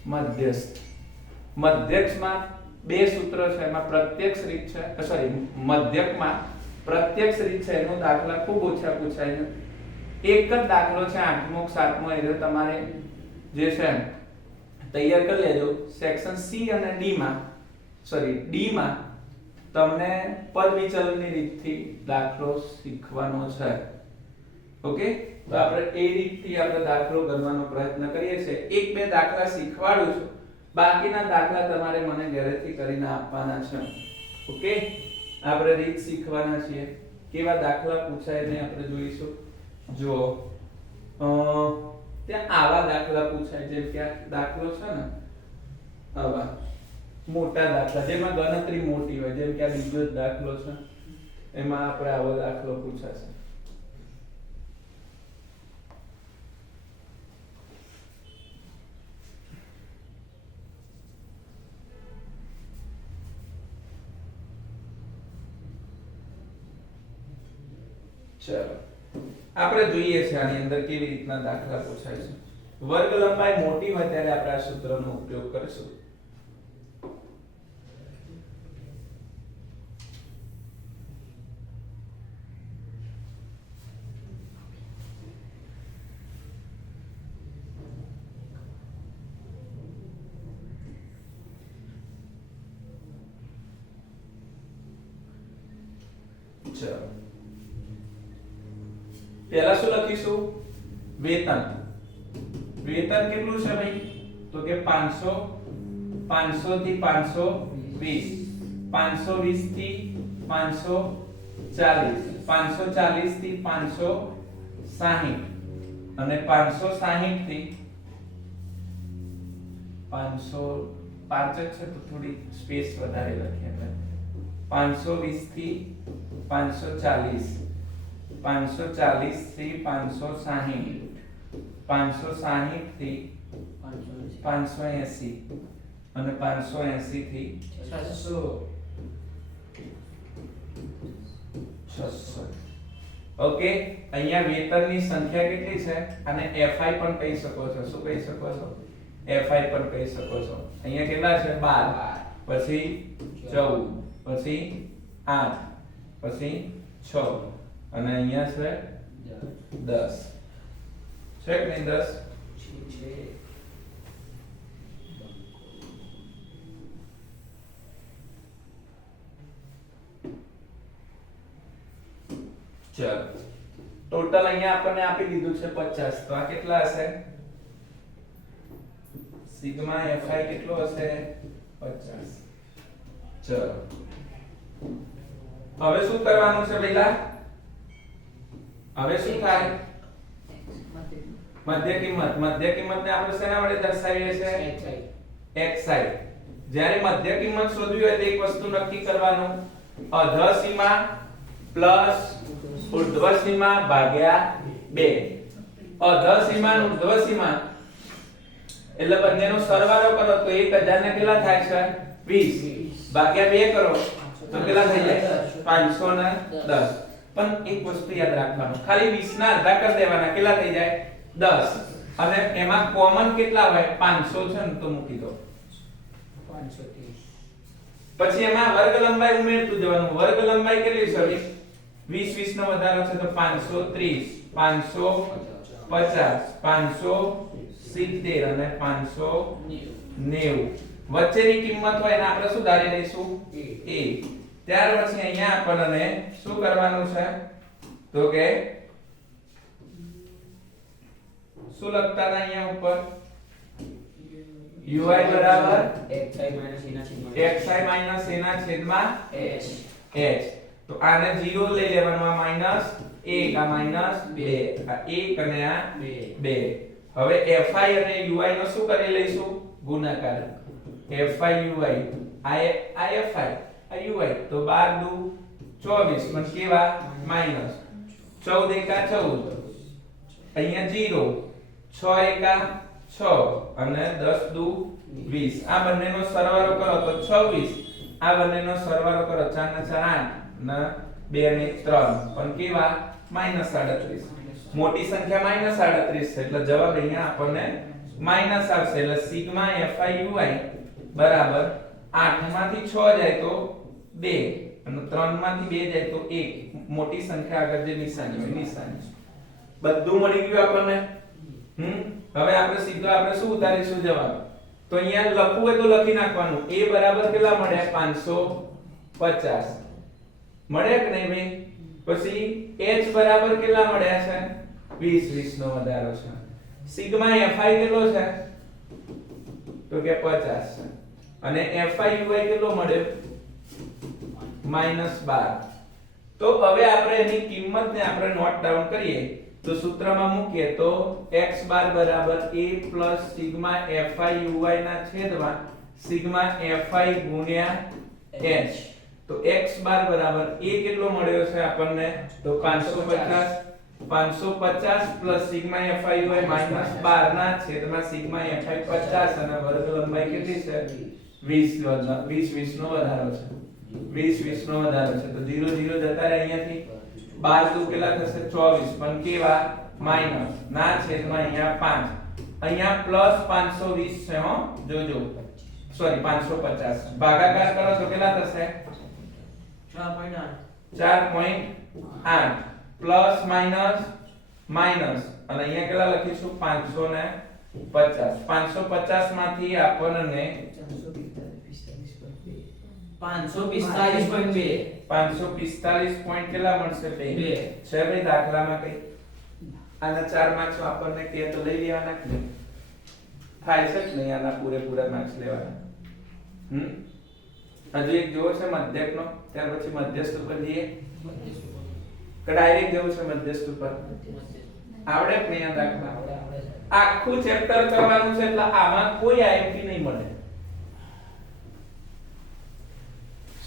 મધ્યસ્થ મધ્યકમાં બે સૂત્ર છે એમાં પ્રત્યક્ષ રીત છે સોરી મધ્યકમાં પ્રત્યક્ષ રીત છે એનો દાખલા ખૂબ ઓછા પૂછાય છે એક જ દાખલો છે 8મો 7મો એ તમારે જે છે તૈયાર કરી લેજો સેક્શન સી અને ડી માં સોરી ડી માં તમને પદ વિચલનની રીતથી દાખલો શીખવાનો છે ઓકે તો આપણે એ રીતથી આપણે દાખલો કરવાનો પ્રયત્ન કરીએ છીએ એક બે દાખલા શીખવાડું છું બાકીના દાખલા તમારે મને ઘરેથી કરીને આપવાના છે ઓકે આપણે રીત શીખવાના છીએ કેવા દાખલા પૂછાય ને આપણે જોઈશું જો ત્યાં આવા દાખલા પૂછાય જેમ કે આ દાખલો છે ને આવા મોટા દાખલા જેમાં ગણતરી મોટી હોય જેમ કે આ બીજો જ દાખલો છે એમાં આપણે આવો દાખલો પૂછાશે ચલો આપણે જોઈએ છે આની અંદર કેવી રીતના દાખલા પૂછાય છે. વર્ગ લંબાઈ મોટી હોય ત્યારે આપણે આ સૂત્રનો ઉપયોગ કરીશું. ચલો પહેલા શું લખીશું? વેતન. વેતન કેટલું છે ભાઈ? તો કે 500 500 થી 520 520 થી 540 540 થી 560 અને 560 થી 505 જ છે તો થોડી સ્પેસ વધારે લખીએ આપણે. 520 થી 540 540 થી 560 560 થી 580 અને 580 થી 600. ઓકે, અહીંયા વેતનની સંખ્યા કેટલી છે? અને FI પણ કહી શકો છો. શું કહી શકો છો? FI પણ કહી શકો છો. અહીંયા કેટલા છે? 12, પછી 14, પછી 8, પછી 6 અને અહીંયા છે 10. છે કે નહીં 10? ચલો ટોટલ અહીંયા આપણને આપી દીધું છે 50. તો આ કેટલા હશે? સિગ્મા FI કેટલો હશે? 50. ચલો હવે શું કરવાનું છે પહેલા? હવે શું થાય? મધ્ય કિંમત. મધ્ય કિંમતને આપણે શેના વડે દર્શાવીએ છીએ? xi. જ્યારે મધ્ય કિંમત શોધવી હોય તો એક વસ્તુ નક્કી કરવાનું, અધઃ સીમા પ્લસ ઉર્ધ્વ સીમા ભાગ્યા 2. અધઃ સીમા અને ઉર્ધ્વ સીમા એટલે બંનેનો સરવાળો કરો તો 1000 ને કેટલા થાય છે? 20 ભાગ્યા 2 કરો તો કેટલા થઈ જાય? 510. પણ એક વસ્તુ યાદ રાખવાનું, ખાલી 20 ના અડધા કરી દેવાના, કેટલા થઈ જાય? 10. અને એમાં કોમન કેટલા હોય? 500 છે ને તો મૂકી દો. 530. પછી એમાં વર્ગ લંબાઈ ઉમેરતું જવાનું. વર્ગ લંબાઈ કેટલી છે? 20 નો વધારો છે તો 530 550 570 અને 590. વચ્ચેની કિંમત હોય એને આપણે શું ધારી લઈશું? a. ત્યાર પછી અહીંયા આપણને શું કરવાનું છે? તો કે શું લખતા હતા અહીંયા ઉપર? ui બરાબર xi માઈનસ a ના છેદમાં h. તો આને 0 લઈ લેવાનું, આ માઈનસ 1 આ માઈનસ 2 આ 1 અને આ 2. હવે fi અને ui નો શું કરી લઈશું? ગુણાકાર. fi ui આ fi આ ui તો 12 દુ 24 પણ કેવા? માઈનસ 14 એકા 14 અહીંયા 0 6 એકા 6 અને 10 દુ 20. આ બંનેનો સરવાળો કરો તો 26. આ બંનેનો સરવાળો કરો 4 ના 4 8 ના 2 ને 3 પણ કેવા? -37. મોટી સંખ્યા -38 છે એટલે જવાબ અહીંયા આપણને માઈનસ આવશે. એટલે સિગ્મા fi ui બરાબર 8 માંથી 6 જાય તો 2 અને 3 માંથી 2 જાય તો 1. મોટી સંખ્યા આગળ જે નિશાની હોય નિશાની. બધું મળી ગયું આપણને. હવે આપણે સીધો આપણે શું ઉતારીશું જવાબ? તો અહીંયા લખવું હોય તો લખી નાખવાનું. a બરાબર કેટલા મળ્યા? 550 મળ્યા કે નહીં ભાઈ? પછી h બરાબર કેટલા મળ્યા છે? 20 નો વધારો છે. સિગ્મા fi કેટલો છે? તો કે 50 છે. અને fi ui કેટલો મળ્યો? -12. તો હવે આપણે એની કિંમતને આપણે નોટ ડાઉન કરીએ તો સૂત્રમાં મૂકીએ તો x બાર બરાબર a plus sigma fi ui ના છેદમાં સિગ્મા fi ગુણ્યા h. તો x બાર બરાબર a કેટલો મળ્યો છે આપણને? તો 550 plus sigma fi ui minus 12 ના છેદમાં સિગ્મા fi 50 અને વર્ગ લંબાઈ કેટલી છે? 20 નો વધારો છે. 20 નો વધારો છે તો 0 0 જતા રહે અહીંયાથી. 12 દુ કેટલા થશે 24 પણ કેવા માઈનસ ના છેદમાં અહીંયા 5 અહીંયા પ્લસ 520 છે હો જોજો સોરી 550 ભાગાકાર કરો તો કેટલા થશે 4.8 પ્લસ માઈનસ માઈનસ અને અહીંયા કેટલા લખીશું 550 550 માંથી આપણને 545 પોઈન્ટ કેટલા મળશે 2 છે ભાઈ દાખલામાં કઈ આના 4 માર્ક્સ આપણને કે તો લઈ લેવાના કે નહીં થાય છે કે નહીં આના પૂરેપૂરા માર્ક્સ લેવાના હજુ એક જોવો છે મધ્યકનો ત્યાર પછી મધ્યસ્થ ઉપર જઈએ કે ડાયરેક્ટ જવું છે મધ્યસ્થ ઉપર આવડે કે નહીં આ દાખલા આખું ચેપ્ટર કરવાનું છે એટલે આમાં કોઈ આઈએમપી નહીં મળે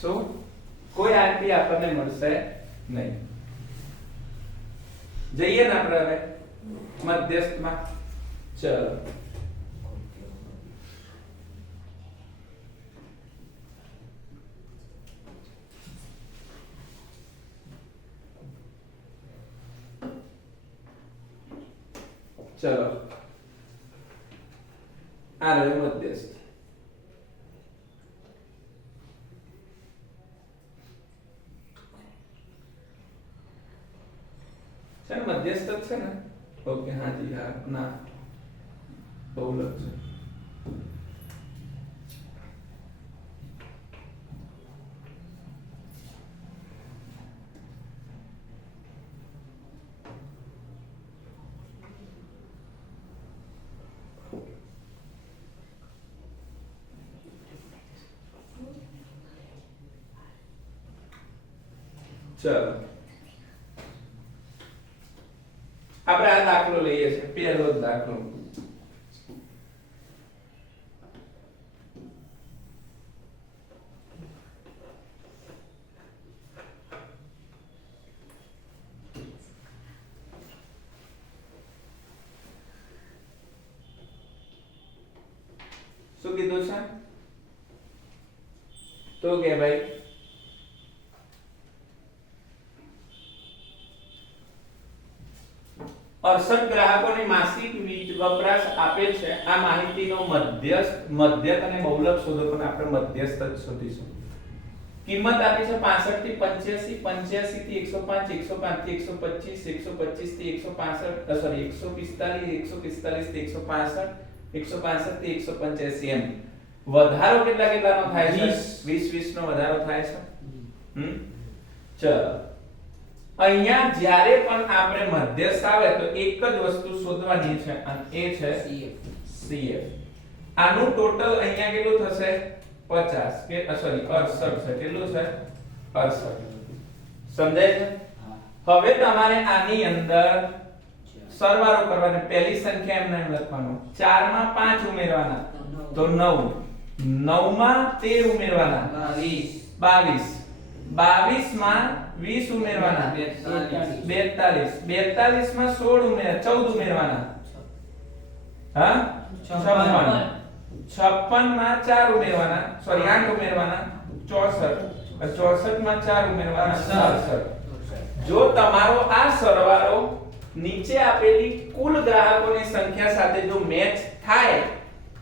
શું કોઈ આઈએમપી આપણને મળશે નહીં જઈએ ને આપણે હવે મધ્યસ્થમાં ચલો ચલો આ રહ્યો મધ્યસ્થ છે ને મધ્યસ્થ જ છે ને ઓકે હા જી હા ના બહુલક છે ચલો આપણે આ દાખલો લઈએ છે પહેલો જ દાખલો શું કીધું છે તો કે ભાઈ અડસઠ ગ્રાહકોની માસિક વીજ વપરાશ આપેલ છે આ માહિતીનો મધ્યક અને બહુલક શોધો પણ આપણે મધ્યસ્થ જ શોધીશું કિંમત આપી છે 65 થી 85 85 થી 105 105 થી 125 125 થી 165 સોરી 145 145 થી 165 165 થી 185 એમ વધારો કેટલાનો થાય છે 20 નો વધારો થાય છે ચલો અહીંયા જ્યારે પણ આપણે મધ્યસ્થ આવે તો એક જ વસ્તુ શોધવાની છે અને એ છે CF આનું ટોટલ અહીંયા કેટલું થશે 50 કે સોરી 68 છે કેટલું છે 68 સમજાય છે હવે તમારે આની અંદર સરવાળો કરવાનો પહેલી સંખ્યા એમને એમ લખવાનો 4 માં 5 ઉમેરવાના તો 9 9 માં 13 ઉમેરવાના 22 22 માં 20 ઉમેરવાના 42 42 માં 16 14 ઉમેરવાના હા 56 માં 4 ઉમેરવાના સોરી 8 ઉમેરવાના 64 64 માં 4 ઉમેરવાના 67 જો તમારો આ સરવાળો નીચે આપેલી કુલ ગ્રાહકોની સંખ્યા સાથે જો મેચ થાય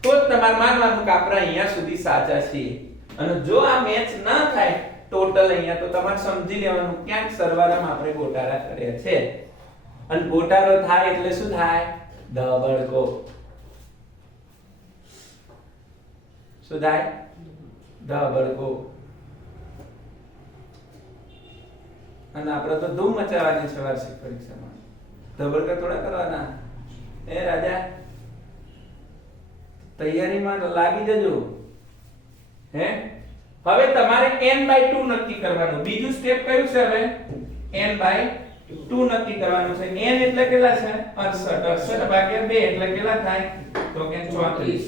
તો જ તમારે માનવાનું કે આપણે અહીંયા સુધી સાચા છીએ અને જો આ મેચ ના થાય ટોટલ અહીંયા તો તમારે સમજી લેવાનું ક્યાંક સરવાળામાં આપણે ગોટાળા કર્યા છે અને ગોટાળો થાય એટલે શું થાય ધબડકો શું થાય ધબડકો અને આપણે તો ધૂમ મચાવવાની છે વાર્ષિક પરીક્ષામાં ધબડકા થોડા કરવાના એ રાજા તૈયારીમાં લાગી જજો હે હવે તમારે n/2 નક્કી કરવાનું બીજું સ્ટેપ કયું છે હવે n/2 નક્કી કરવાનું છે n એટલે કેટલા છે 68 68 ભાગ્યા 2 એટલે કેટલા થાય તો કે 34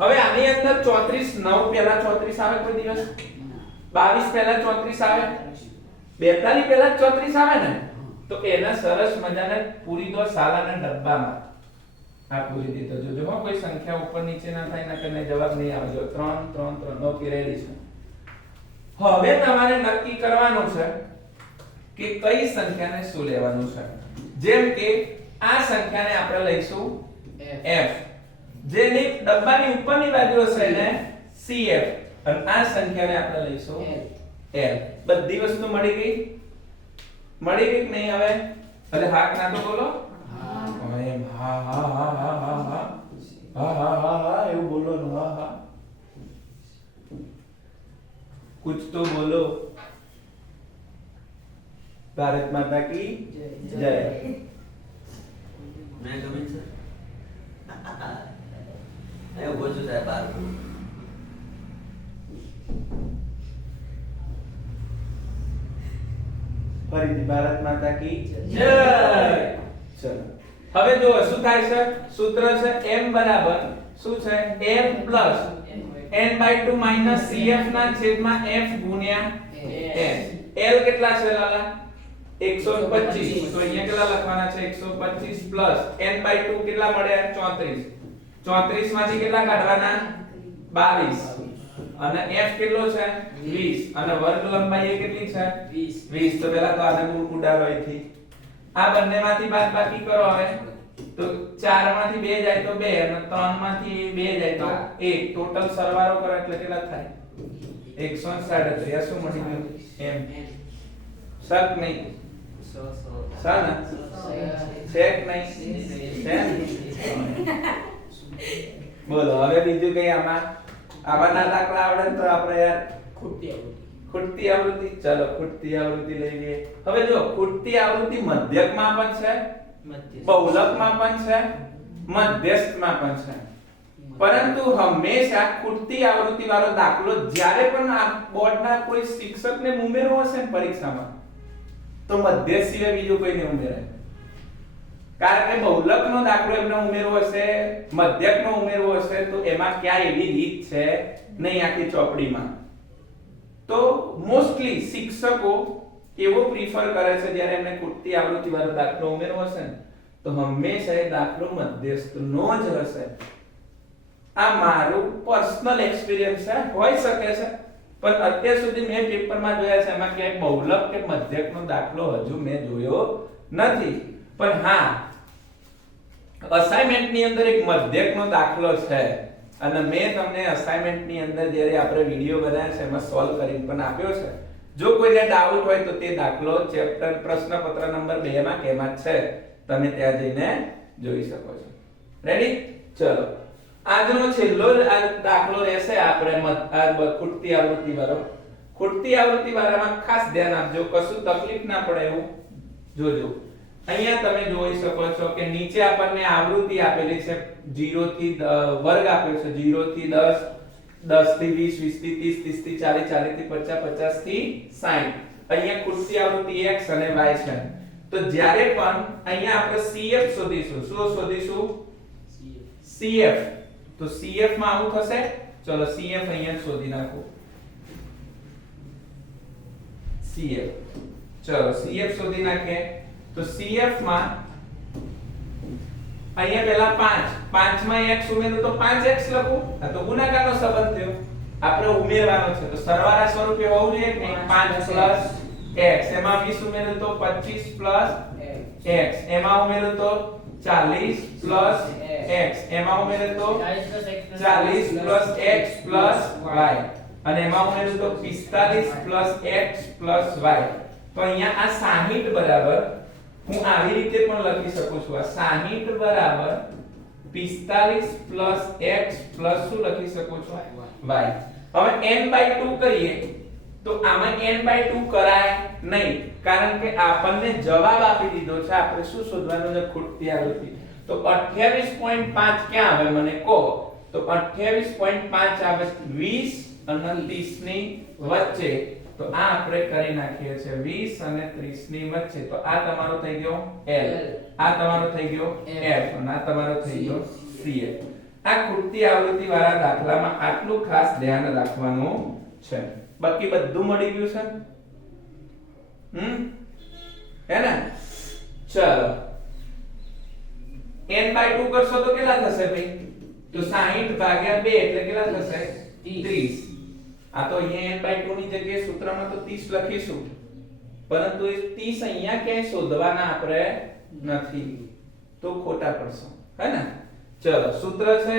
હવે આની અંદર 34 9 પહેલા 34 આવે કોઈ દિવસ 22 પહેલા 34 આવે 42 પહેલા 34 આવે ને તો એના સરસ મજાને પૂરી દો સાલાના ડબ્બામાં આ પૂરી દીધો જોજો હો કોઈ સંખ્યા ઉપર નીચે ના થાય ના કે જવાબ નહીં આવજો 3 3 3 નો રેડી છે હવે તમારે નક્કી કરવાનું છે કે કઈ સંખ્યાને શું લેવાનું છે. જેમ કે આ સંખ્યાને આપણે લઈશું f, જેની ડબ્બાની ઉપરની બાજુ હશે ને cf, અને આ સંખ્યાને આપણે લઈશું l. બધી વસ્તુ મળી ગઈ કે નહીં? હવે એટલે હાક ના તો બોલો. એમ હા હા હા હા હા હા હા હા હા હા એવું બોલો ને. હા હા कुछ तो बोलो. भारत माता की जय. मैं कमिंग सर मैं उभो છું સાહેબ બહાર. ફરીથી ભારત માતા की જય. ચલો હવે જો શું થાય છે? સૂત્ર છે m બરાબર શું છે? f plus n/2 minus cf ના છેદમાં f ગુણ્યા n. l કેટલા છે લાલા? 125. તો અહીંયા કેટલા લખવાના છે? 125 પ્લસ n/2 કેટલા મળ્યા? 34. 34 માંથી કેટલા કાઢવાના? 22. અને f કેટલો છે? 20. અને વર્ગ લંબાઈ એ કેટલી છે? 20. તો પહેલા તો આને ઉડાડો અહીંથી. આ બંનેમાંથી બાદબાકી કરો. હવે તો 4 માંથી 2 જાય તો 2 અને 3 માંથી 2 જાય તો 1. ટોટલ સરવાળો કરો એટલે કેટલા થાય? 137. આ શું મળી ગયું? m. શક નહીં? સા ને? ચેક નહીં? છે? બોલો હવે બીજું કઈ આવાના દાખલા આવડે તો આપણે યાર ખૂટતી આવૃત્તિ. ચલો ખૂટતી આવૃત્તિ લઈ લઈએ. હવે જો ખૂટતી આવૃત્તિ મધ્યકમાં પણ છે, બહુલકમાં પણ છે, મધ્યસ્થમાં પણ છે. પરંતુ હંમેશા ખૂટતી આવૃત્તિ વાળો દાખલો જ્યારે પણ આ બોર્ડના કોઈ શિક્ષકને ઉમેરવો હશે ને પરીક્ષામાં તો મધ્યસ્થ સિવાય બીજું કોઈને ઉમેરાય. કારણ કે બહુલકનો દાખલો એમને ઉમેરવો હશે, મધ્યકનો ઉમેરવો હશે તો એમાં ક્યાં એવી રીત છે નહીં આખી ચોપડીમાં. તો મોસ્ટલી શિક્ષકો એવો પ્રિફર કરે છે જ્યારે એમને ખૂટતી આવૃત્તિ વાળો દાખલો ઉમેરવો હશે ને તો હંમેશા એ દાખલો મધ્યસ્થનો જ હશે. આ મારું પર્સનલ એક્સપીરિયન્સ છે, હોઈ શકે છે, પણ અત્યાર સુધી મેં પેપરમાં જોયા છે એમાં ક્યાંય બહુલક કે મધ્યકનો દાખલો હજુ મેં જોયો નથી. પણ હા, અસાઇનમેન્ટની અંદર એક મધ્યકનો દાખલો છે અને મેં તમને અસાઇનમેન્ટની અંદર જ્યારે આપણે વિડિયો બનાવ્યા છે એમાં સોલ્વ કરીને પણ આપ્યો છે. જો કોઈને ડાઉટ હોય તો તે દાખલો ચેપ્ટર પ્રશ્નપત્ર નંબર 2 માં કેમાં છે, તમે ત્યાં જઈને જોઈ શકો છો. રેડી? ચલો આજનો છેલ્લો દાખલો રહેશે આપણે ખૂટતી આવૃત્તિ વાળો. ખૂટતી આવૃત્તિ વાળામાં ખાસ ધ્યાન આપજો, કશું તકલીફ ના પડે એવું જોજો. અહીંયા તમે જોઈ શકો છો કે નીચે આપણને આવૃત્તિ આપેલી છે 0 થી વર્ગ આપ્યો છે 0 થી 10, 10 થી 20, 20 થી 30, 30 થી 40, 40 થી 50, 50 થી 60. અહીંયા ખૂટતી આવૃત્તિ x અને y છે. તો જ્યારે પણ અહીંયા આપણે cf શોધીશું. શું શોધીશું? cf. તો cf માં આવું થશે. ચલો cf અહીંયા શોધી નાખો. cf. ચલો cf શોધી નાખીએ. તો cf માં અહીંયા પહેલા 5 માં x ઉમેરું તો 5x લખું. આ તો ગુણાકારનો સંબંધ થયો, આપણે ઉમેરવાનો છે તો સરવાળા સ્વરૂપે હોવું જોઈએ કે 5 પ્લસ x. એમાં 20 ઉમેરું તો 25 પ્લસ x. એમાં ઉમેરું તો 40 પ્લસ x. એમાં ઉમેરું તો 40 પ્લસ x પ્લસ y. અને એમાં ઉમેરું તો 45 પ્લસ x પ્લસ y. તો અહીંયા આ 60 બરાબર હું આવી રીતે પણ લખી શકું છું. આ 60 બરાબર 45 પ્લસ x પ્લસ શું લખી શકું છું? y. હવે n/2 કરીએ તો આમાં n/2 કરાય નહીં, કારણ કે આપણને જવાબ આપી દીધો છે. આપણે શું શોધવાનું છે? ખૂટતી આવૃત્તિ. તો 28.5 ક્યાં આવે મને કહો? તો 28.5 આવે 20 અને 30 ની વચ્ચે. તો આ આપણે કરી નાખીએ છે 20 અને 30 ની વચ્ચે. તો આ તમારો થઈ ગયો L, આ તમારો થઈ ગયો F અને આ તમારો થઈ ગયો CF. આ ખૂટતી આવૃત્તિ વાળા દાખલામાં આટલું ખાસ ધ્યાન રાખવાનું છે. બાકી બધું મળી ગયું છે. હે ને? ચલો n/2 કરશો તો કેટલા થશે ભાઈ? તો 60 ભાગ્યા 2 એટલે કેટલા થશે? 30. આ તો અહીંયા n/2 ની જગ્યાએ સૂત્રમાં તો 30 લખીશું. પરંતુ એ 30 અહીંયા ક્યાંય શોધવાના આપણે નથી તો ખોટા પડશે હે ને ચલો સૂત્ર છે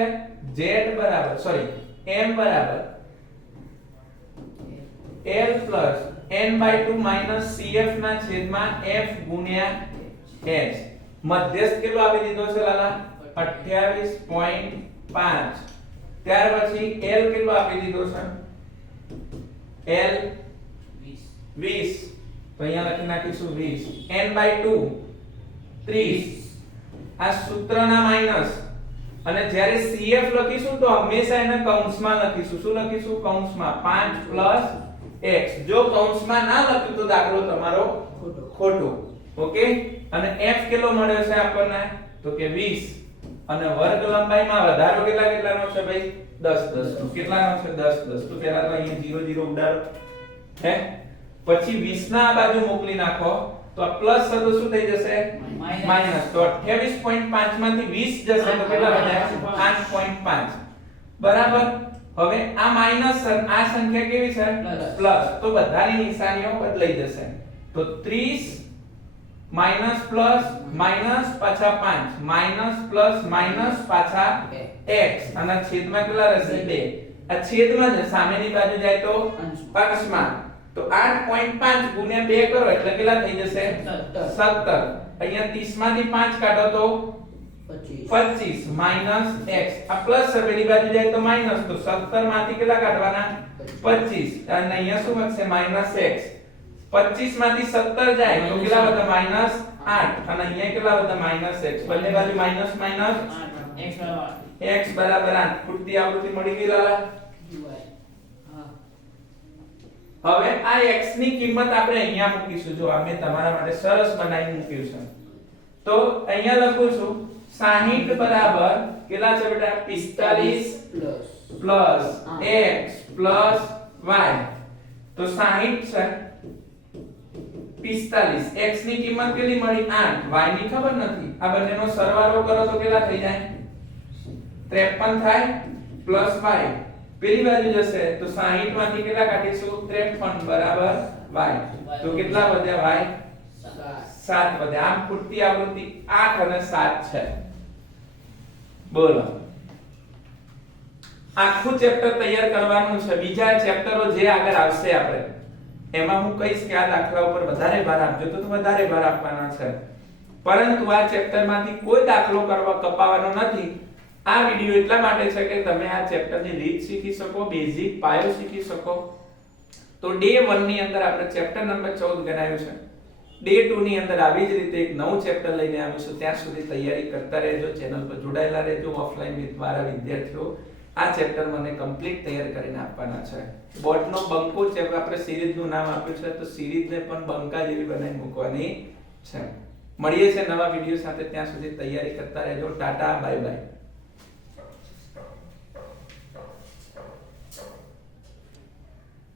z બરાબર સોરી m બરાબર l plus n/2 minus cf ના છેદમાં f ગુણ્યા h મધ્યસ્થ કેટલો આપી દીધો છે લાલા 28.5 ત્યાર પછી l કેટલો આપી દીધો છે l 20 તો અહીંયા લખી નાખીશું 20 n/2 30 આ સૂત્રના માઈનસ અને જ્યારે cf લખીશું તો હંમેશા એને કૌંસમાં લખીશું શું લખીશું કૌંસમાં 5 x જો કૌંસમાં ના લખ્યું તો દાખલો તમારો ખોટો ઓકે અને f કેટલો મળ્યો છે આપણને તો કે 20 અને વર્ગ લંબાઈમાં વધારો કેટલાનો છે ભાઈ 10 તો કેટલાનો છે 10 તો પહેલા તો અહીંયા 0 0 ઉડાડો હે પછી 20 ના આ બાજુ મોકલી નાખો તો આ પ્લસ છે તો શું થઈ જશે માઈનસ તો 28.5 માંથી 20 જશે તો કેટલા વધ્યા 8.5 બરાબર હવે આ માઈનસ આ સંખ્યા કેવી છે પ્લસ તો બધાની નિશાનીઓ બદલાઈ જશે તો 30 માઈનસ પ્લસ માઈનસ પાછા 5 માઈનસ પ્લસ માઈનસ પાછા x અને છેદમાં કેટલા રહેશે 2 આ છેદમાં જ સામેની બાજુ જાય તો અંશમાં તો 8.5 ગુણ્યા 2 કરો એટલે કેટલા થઈ જશે 17 અહીંયા 30 માંથી 5 કાઢો તો 25 માઈનસ x આ પ્લસ છે પેલી બાજુ જાય તો માઈનસ તો 17 માંથી કેટલા કાઢવાના 25 અને અહીંયા શું વધશે માઈનસ x 25 માંથી 17 જાય તો કેટલા વધે માઈનસ 8 અને અહીંયા કેટલા વધે માઈનસ x બંને બાજુ માઈનસ માઈનસ x બરાબર 8 ખૂટતી આવૃત્તિ મળી ગઈ લાલા હવે આ x ની કિંમત આપણે અહીંયા મૂકીશું જો અમે તમારા માટે સરસ બનાવી મૂક્યું છે તો અહીંયા લખું છું 60 બરાબર કેટલા છે બેટા 45 પ્લસ x પ્લસ y તો 60 છે 45 x ની કિંમત કેટલી મળી 8 y ની ખબર નથી આ બંનેનો સરવાળો કરો તો કેટલા થઈ જાય 53 થાય પ્લસ y પેલી બાજુ જશે તો 60 માંથી કેટલા કાઢીશું 53 બરાબર y તો કેટલા વધ્યા y 7 વધ્યા આમ ખૂટતી આવૃત્તિ 8 અને 7 છે બોલો આખું ચેપ્ટર તૈયાર કરવાનું છે બીજા ચેપ્ટરો જે આગળ આવશે આપણે એમાં હું કહીશ કે આ દાખલા ઉપર વધારે ભાર આપજો તો વધારે ભાર આપવાના છે પરંતુ આ ચેપ્ટરમાંથી કોઈ દાખલો કરવા કપાવવાનો નથી આ વિડિયો એટલા માટે છે કે તમે આ ચેપ્ટરની રીત શીખી શકો બેઝિક પાયો શીખી શકો તો ડે 1 ની અંદર આપણે ચેપ્ટર નંબર 14 ગણાવ્યું છે ડે 2 ની અંદર આવી જ રીતે એક નવું ચેપ્ટર લઈને આવીશું ત્યાં સુધી તૈયારી કરતા રહેજો ચેનલ પર જોડાયેલા રહેજો ઓફલાઈન વિથ મારા વિદ્યાર્થીઓ આ ચેપ્ટર મને કમ્પ્લીટ તૈયાર કરીને આપવાના છે બોર્ડનો બંકો છે આપણે સિરીઝનું નામ આપ્યું છે તો સિરીઝને પણ બંકા જેવી બનાવી મૂકવાની છે મળીએ છે નવા વિડિયો સાથે ત્યાં સુધી તૈયારી કરતા રહેજો ટાટા બાય બાય